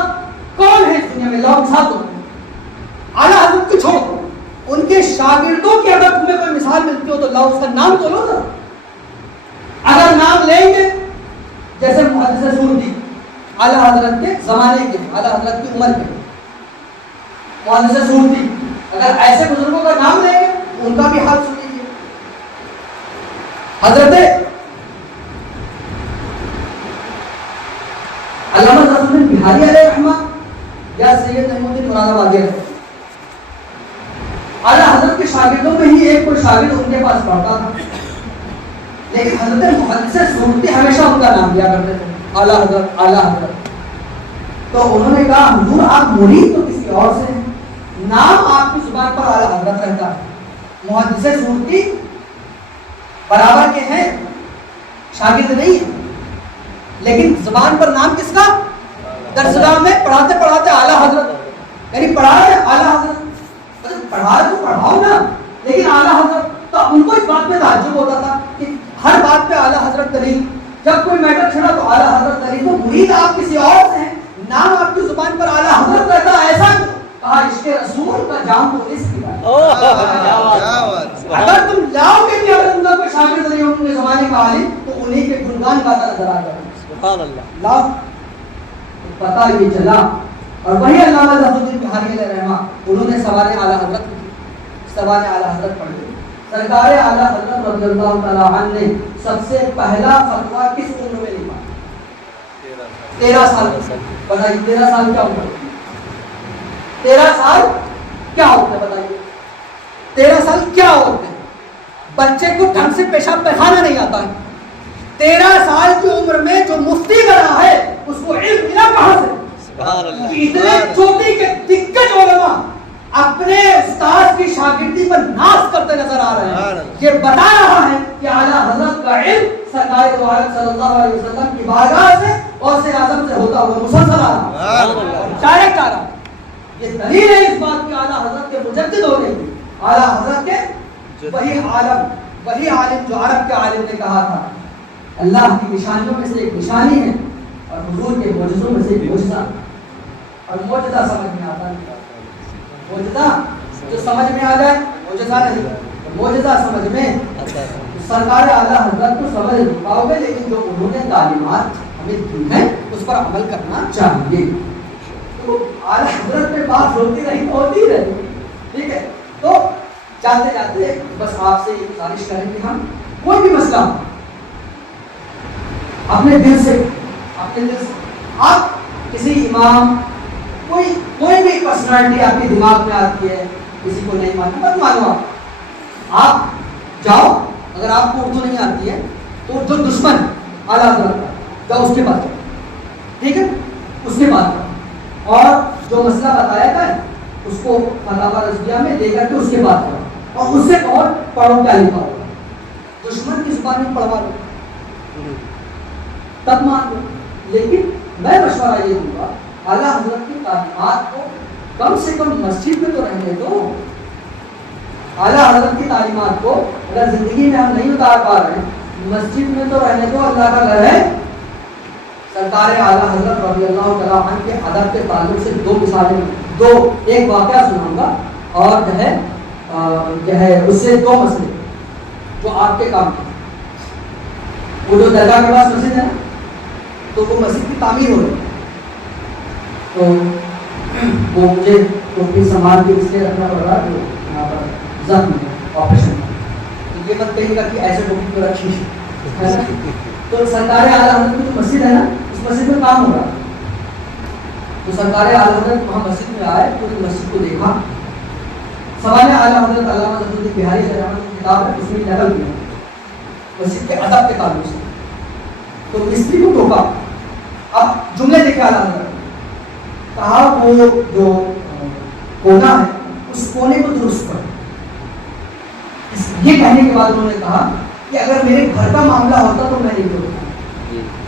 کون ہے اس دنیا میں. لوگ ساتھ ہو اعلیٰ حضرت کو چھوڑو ان کے شاگردوں کی اگر تمہیں کوئی مثال ملتی ہو تو لاؤ اس کا نام تو لو ذرا. اگر نام لیں گے جیسے محدث سورتی اعلیٰ حضرت کے زمانے کے اعلیٰ حضرت کی عمر کے محدث سورتی اگر ایسے بزرگوں کا نام لیں گے ان کا بھی حال سن لیجیے. حضرت علامہ ظفر الدین بہاری علیہ رحمہ یا سید احمد الدین مراد آبادی اعلیٰ حضرت کے شاگردوں میں ہی ایک کوئی شاگرد ان کے پاس پڑھتا تھا لیکن حضرت محدث سورتی ہمیشہ ان کا نام دیا کرتے تھے اعلیٰ حضرت اعلیٰ حضرت. تو انہوں نے کہا حضور آپ مرید تو کسی اور سے ہیں نام آپ کی زبان پر اعلیٰ حضرت رہتا ہے. محدث سورتی برابر کے ہیں شاگرد نہیں ہے لیکن زبان پر نام کس کا درسگاہ میں پڑھاتے پڑھاتے اعلیٰ حضرت یعنی پڑھا رہے اعلیٰ حضرت. پڑھا رہے تو پڑھاؤ نا لیکن اعلیٰ حضرت. تو ان کو اس بات پہ تعجب ہوتا تھا کہ ہر بات پہ اعلیٰ حضرت دلیل. جب کوئی میٹر چھڑا تو اعلیٰ حضرت دلیل. تو مرید آپ کسی اور سے ہیں نام آپ کی زبان پر اعلیٰ حضرت رہتا ایسا کہا عشق رسول کا جام تو اس کی بات. اگر تم لاؤ گے کہ اگر ان کا کوئی شاگرد نہیں ہو ان کے زمانے کا عالم تو انہیں کے گنگان گاتا نظر آ جائے. سبحان اللہ. لاؤ پتہ یہ چلا. اور وہی علامہ ظفر الدین بہاری علیہ رحمہ انہوں نے سوال اعلیٰ حضرت پڑھ لی. سرکار اعلیٰ حضرت رضی اللہ تعالیٰ عنہ نے سب سے پہلا فتویٰ کس عمر میں لکھا؟ 13 سال. بتائیے 13 سال کیا ہوتا ہے؟ 13 سال کیا ہوتا ہے بتائیے. 13 سال کیا ہوتے ہیں؟ بچے کو ڈھنگ سے پیشاب پیخانہ نہیں آتا ہے. 13 سال کی عمر میں جو مفتی بنا ہے اس کو علم ملا کہاں سے؟ سبحان اللہ اتنے چوٹی کے دگج علماء اپنے استاد کی شاگردی پر ناز کرتے نظر آ رہے ہیں. یہ بتا رہا ہے کہ اعلیٰ حضرت کا علم سرکار دو عالم صلی اللہ علیہ وسلم کی بارگاہ سے اور سے اعظم سے ہوتا ہوا مسلسل آ رہا، ڈائریکٹ آ رہا. یہ دلیل ہے اس بات کی اعلیٰ حضرت کے مجدد ہونے کی، اعلیٰ حضرت کے وہی عالم جو عرب کے عالم نے کہا تھا اللہ کی نشانیوں میں سے ایک نشانی ہے اور حضور کے معجزوں میں سے ایک معجزہ. اور معجزہ سمجھ میں آتا ہے، معجزہ جو سمجھ میں آ جائے معجزہ نہیں، معجزہ سمجھ میں سرکار اعلیٰ حضرت کو سمجھ نہیں پاؤ گے، لیکن جو انہوں نے تعلیمات ہمیں دی ہیں اس پر عمل کرنا چاہیے. تو اعلیٰ حضرت میں بات ہوتی رہی ہوتی رہی، ٹھیک ہے. تو جاتے جاتے بس آپ سے یہ گزارش کریں کہ ہم کوئی بھی مسئلہ اپنے دل سے آپ کسی امام کوئی بھی پرسنالٹی آپ کے دماغ میں آتی ہے، کسی کو نہیں ماننا مت مانو. آپ جاؤ، اگر آپ کو اردو نہیں آتی ہے تو جو دشمن اعلیٰ حضرت کا جاؤ اس کے پاس جاؤ، ٹھیک ہے، اس کے پاس جاؤ اور جو مسئلہ بتایا تھا اس کو فتاوی رضویہ میں دے کر کے اس کے پاس جاؤ اور اس سے پڑھو کیا لکھا ہوگا. دشمن کی زبان میں پڑھوا لو تب مان لو. لیکن میں مشورہ یہ دوں گا اعلیٰ حضرت کی تعلیمات کو کم سے کم مسجد میں تو رہنے دو. اعلیٰ حضرت کی تعلیمات کو اگر زندگی میں ہم نہیں اتار پا رہے ہیں مسجد میں تو رہنے دو. اللہ کا گھر ہے. سرکار اعلیٰ حضرت رضی اللہ تعالیٰ عنہ کے ادب کے تعلق سے دو مثالیں، ایک واقعہ سناؤں گا اور جو ہے اس سے دو مسئلے جو آپ کے کام ہیں. وہ جو درگاہ کے پاس مسجد ہے تو وہ مسجد کی تعمیر ہو رہی ہے، تو وہ مجھے ٹوپی سنبھال کے اس لیے رکھنا پڑ رہا ہے یہاں پر زخم ہے آپریشن. یہ مت کہیے گا کہ ایسے ٹوپی کو رکھی ہے. تو سرکار اعلیٰ حضرت کی جو مسجد ہے نا اس مسجد میں کام ہو رہا ہے. تو سرکار اعلیٰ حضرت وہاں مسجد میں آئے، پوری مسجد کو دیکھا. سوال اعلیٰ حضرت علامہ ظفرالدین بہاری رحمۃ کی کتاب ہے، اس میں نقل کیا مسجد کے ادب کے تعلق سے. تو مستری کو ٹوکا. اب جملے دیکھے اعلیٰ حضرت کہا وہ جو کونا ہے اس کونے کو درست کرو. یہ کہنے کے بعد انہوں نے کہا کہ اگر میرے گھر کا معاملہ ہوتا تو میں نہیں ٹوکتا،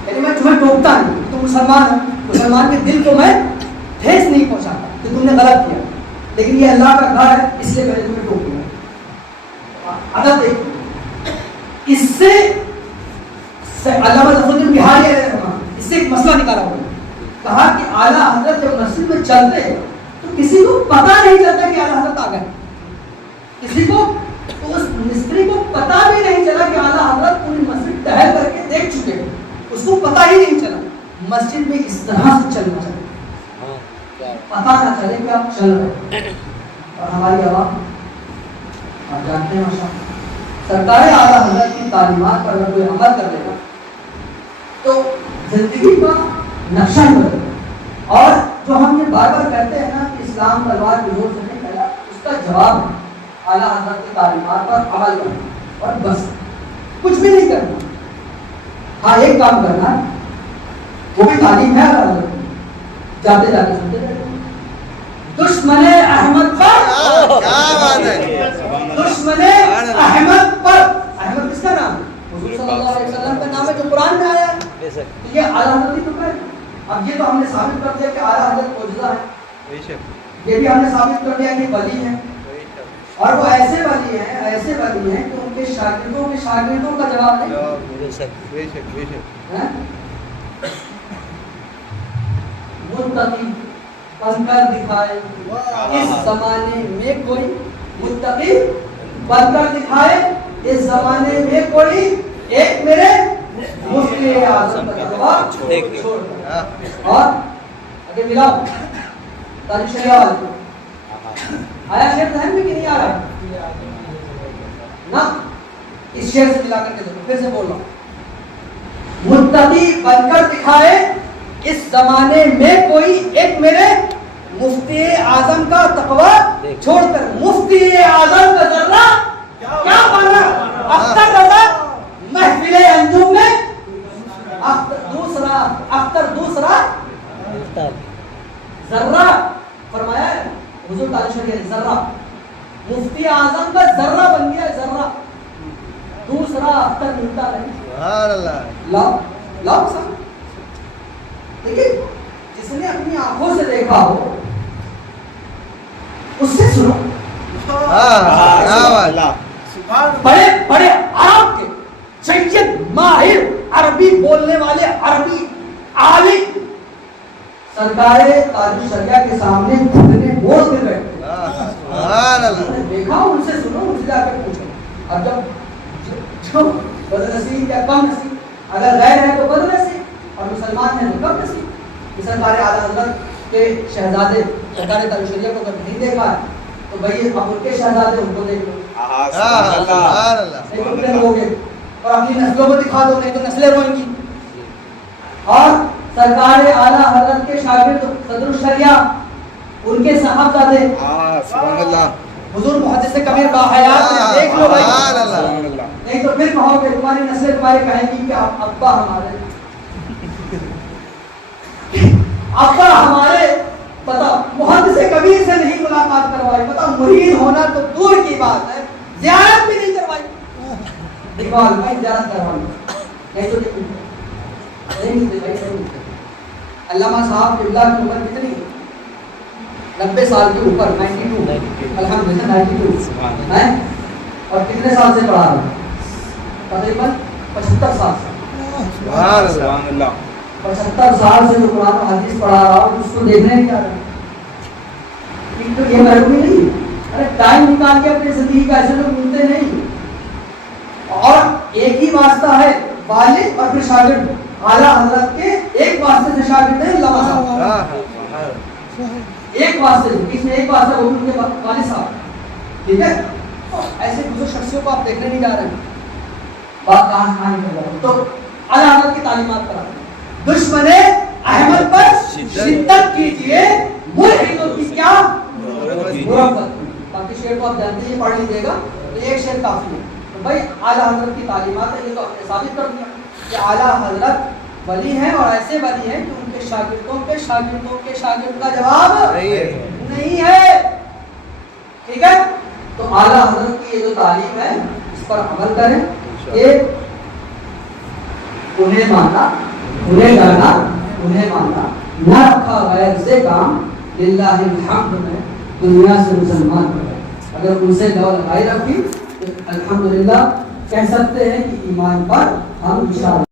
یعنی میں تمہیں ٹوکتا نہیں، تم مسلمان ہو، مسلمان کے دل کو میں ٹھیس نہیں پہنچاتا کہ تم نے غلط کیا، لیکن یہ اللہ کا گھر ہے اس لیے میں نے تمہیں ٹوک دیا. ادب دیکھو. اس سے علامہ ظفرالدین بہاری اس سے ایک مسئلہ نکالا ہوا ہے. کہا کہ اعلیٰ حضرت جب مسجد میں چلتے تو کسی کو پتا نہیں چلتا کہ اعلیٰ حضرت آ گئے. کسی کو تو اس مستری کو پتا بھی نہیں چلا کہ اعلیٰ حضرت پوری مسجد ٹہل کر کے دیکھ چکے ہیں، اس کو پتا ہی نہیں چلا. مسجد میں اس طرح سے چلنا چاہیے، پتا نہ چلے کہ آپ چل رہے ہیں. اور ہماری عوام آپ جانتے ہیں ماشاء سرکار اعلیٰ حضرت کی تعلیمات پر اگر کوئی عمل کر لے گا تو زندگی کا نقشہ ہی بدل. اور جو ہم یہ بار بار کہتے ہیں نا کہ اسلام تلوار کے زور سے نہیں پھیلا، اس کا جواب ہے اعلیٰ حضرت کی تعلیمات پر عمل کرنا اور بس کچھ بھی نہیں کرنا. ہاں ایک کام کرنا ہے، وہ بھی تعلیم ہے اعلیٰ حضرت کی. جاتے جاتے سنتے رہتے دشمن احمد پر، دشمن احمد پر. احمد کس کا نام ہے؟ حضور صلی اللہ علیہ وسلم کا نام ہے جو قرآن میں آیا ہے. یہ اعلیٰ حضرت کی تو ہے. اب یہ تو ہم نے ثابت کر دیا کہ اعلیٰ حضرت معجزہ ہے، یہ بھی ہم نے ثابت کر دیا کہ ولی ہیں. اور وہ ایسے ولی ہیں کہ ان کے شاگردوں کا جواب نہیں. متقی بن کر دکھائے اس زمانے میں کوئی، متقی بن کر دکھائے اس زمانے میں کوئی، ایک میرے مفتی اعظم کا جواب چھوڑ. اور اگر ملاؤ تاریخ شریعہ والے آیا شعر ذہن میں کہ نہیں آ رہا نا؟ اس شعر سے ملا کر کے دیکھو، پھر سے بول رہا ہوں. متقی بن کر دکھائے اس زمانے میں کوئی، ایک میرے مفتی اعظم کا تقوی چھوڑ کر. مفتی اعظم کا ذرہ کیا بنا؟ اختر رضا محفل انجم میں اختر دوسرا مفتی اعظم کا ذرہ بن گیا ذرہ، دوسرا اختر ملتا نہیں. سبحان اللہ. لاؤ لاؤ سر. دیکھیے جس نے اپنی آنکھوں سے دیکھا ہو اس سے سنو. کیا بات ہے. بڑے بڑے عرب کے سید ماہر عربی بولنے والے عربی عالم سرکار تاج شریعہ کے سامنے گھٹنے بوجھ کے بیٹھے. سبحان اللہ. دیکھا ان سے سنو، ان سے جا کے پوچھو. اب جب بدنصیب یا کم نصیب، اگر غیر ہے تو بدنصیب اور مسلمان ہے تو کم نصیب. سرکار اعلیٰ حضرت کے شہزادے سرکار تاج شریعہ کو اگر نہیں دیکھا ہے تو بھائی اب ان کے شہزادے ان کو دیکھ لو. سبحان اللہ. نہیں تو اپنے لوگوں کے اور اپنی نسلوں کو دکھا دو، نہیں تو نسلیں روئیں گی. اور سرکار اعلیٰ حضرت کے شاگرد صدر الشریعہ ان کے صاحبزادے سبحان اللہ. حضور محدث کبیر کا حیات میں دیکھ لو بھائی. سبحان اللہ. نہیں تو پھر کہو کہ تمہاری نسلیں تمہارے کہیں گی کہ ابا ہمارے ابا ہمارے پتا محدث کبیر سے نہیں ملاقات کروائی، پتا مرید ہونا تو دور کی بات ہے، زیارت بھی نہیں کروائی. اقبال بھائی زیارت کروائی نہیں تو نہیں. علامہ صاحب قبلہ کی عمر کتنی ہے؟ 90 سال کے اوپر، 92 الحمدللہ 92 ہے. اور کتنے سال سے پڑھا رہا ہے؟ تقریباً 75 سال سے. سبحان اللہ. 75 سال سے جو قرآن و حدیث پڑھا رہا ہوں اس کو دیکھنے نہیں جا رہا. تو یہ محرومی نہیں. ارے ٹائم نکال کے اپنی زندگی کا ایسے لوگ ملتے نہیں. اور ایک ہی واسطہ ہے والد اور پھر شاگرد. اعلیٰ حضرت کے ایک واسطے سے شاگرد ہے علامہ صاحب، ایک واسطے سے، اس میں ایک واسطہ وہ ان کے والد صاحب. ٹھیک ہے، ایسے دوسرے شخصیوں کو آپ دیکھنے نہیں جا رہے ہیں. بات کہاں نکل رہا ہے تو اعلیٰ حضرت کی تعلیمات پر آتے ہیں. دشمن احمد پر شدت کیجیے، ملحدوں کی کیا مربت. باقی شعر کو آپ جانتے ہیں، پڑھ لیجیے گا تو ایک شعر کافی ہے. تو بھائی اعلیٰ حضرت کی تعلیمات ہے، یہ تو ہم نے ثابت کر دیا کہ اعلیٰ حضرت ولی ہیں اور ایسے ولی ہیں کہ ان کے شاگردوں کے شاگردوں کے شاگرد کا جواب نہیں ہے. ٹھیک ہے، تو اعلیٰ حضرت کی یہ جو تعلیم ہے اس پر عمل کریں کہ انہیں ماننا، انہیں ڈرنا، انہیں ماننا، نہ رکھا غیر سے کام، للہ الحمد میں دنیا سے مسلمان ہو گئے. اگر ان سے لو لگائی رکھی تو الحمدللہ کہہ سکتے ہیں کہ ایمان پر ہم انشاءاللہ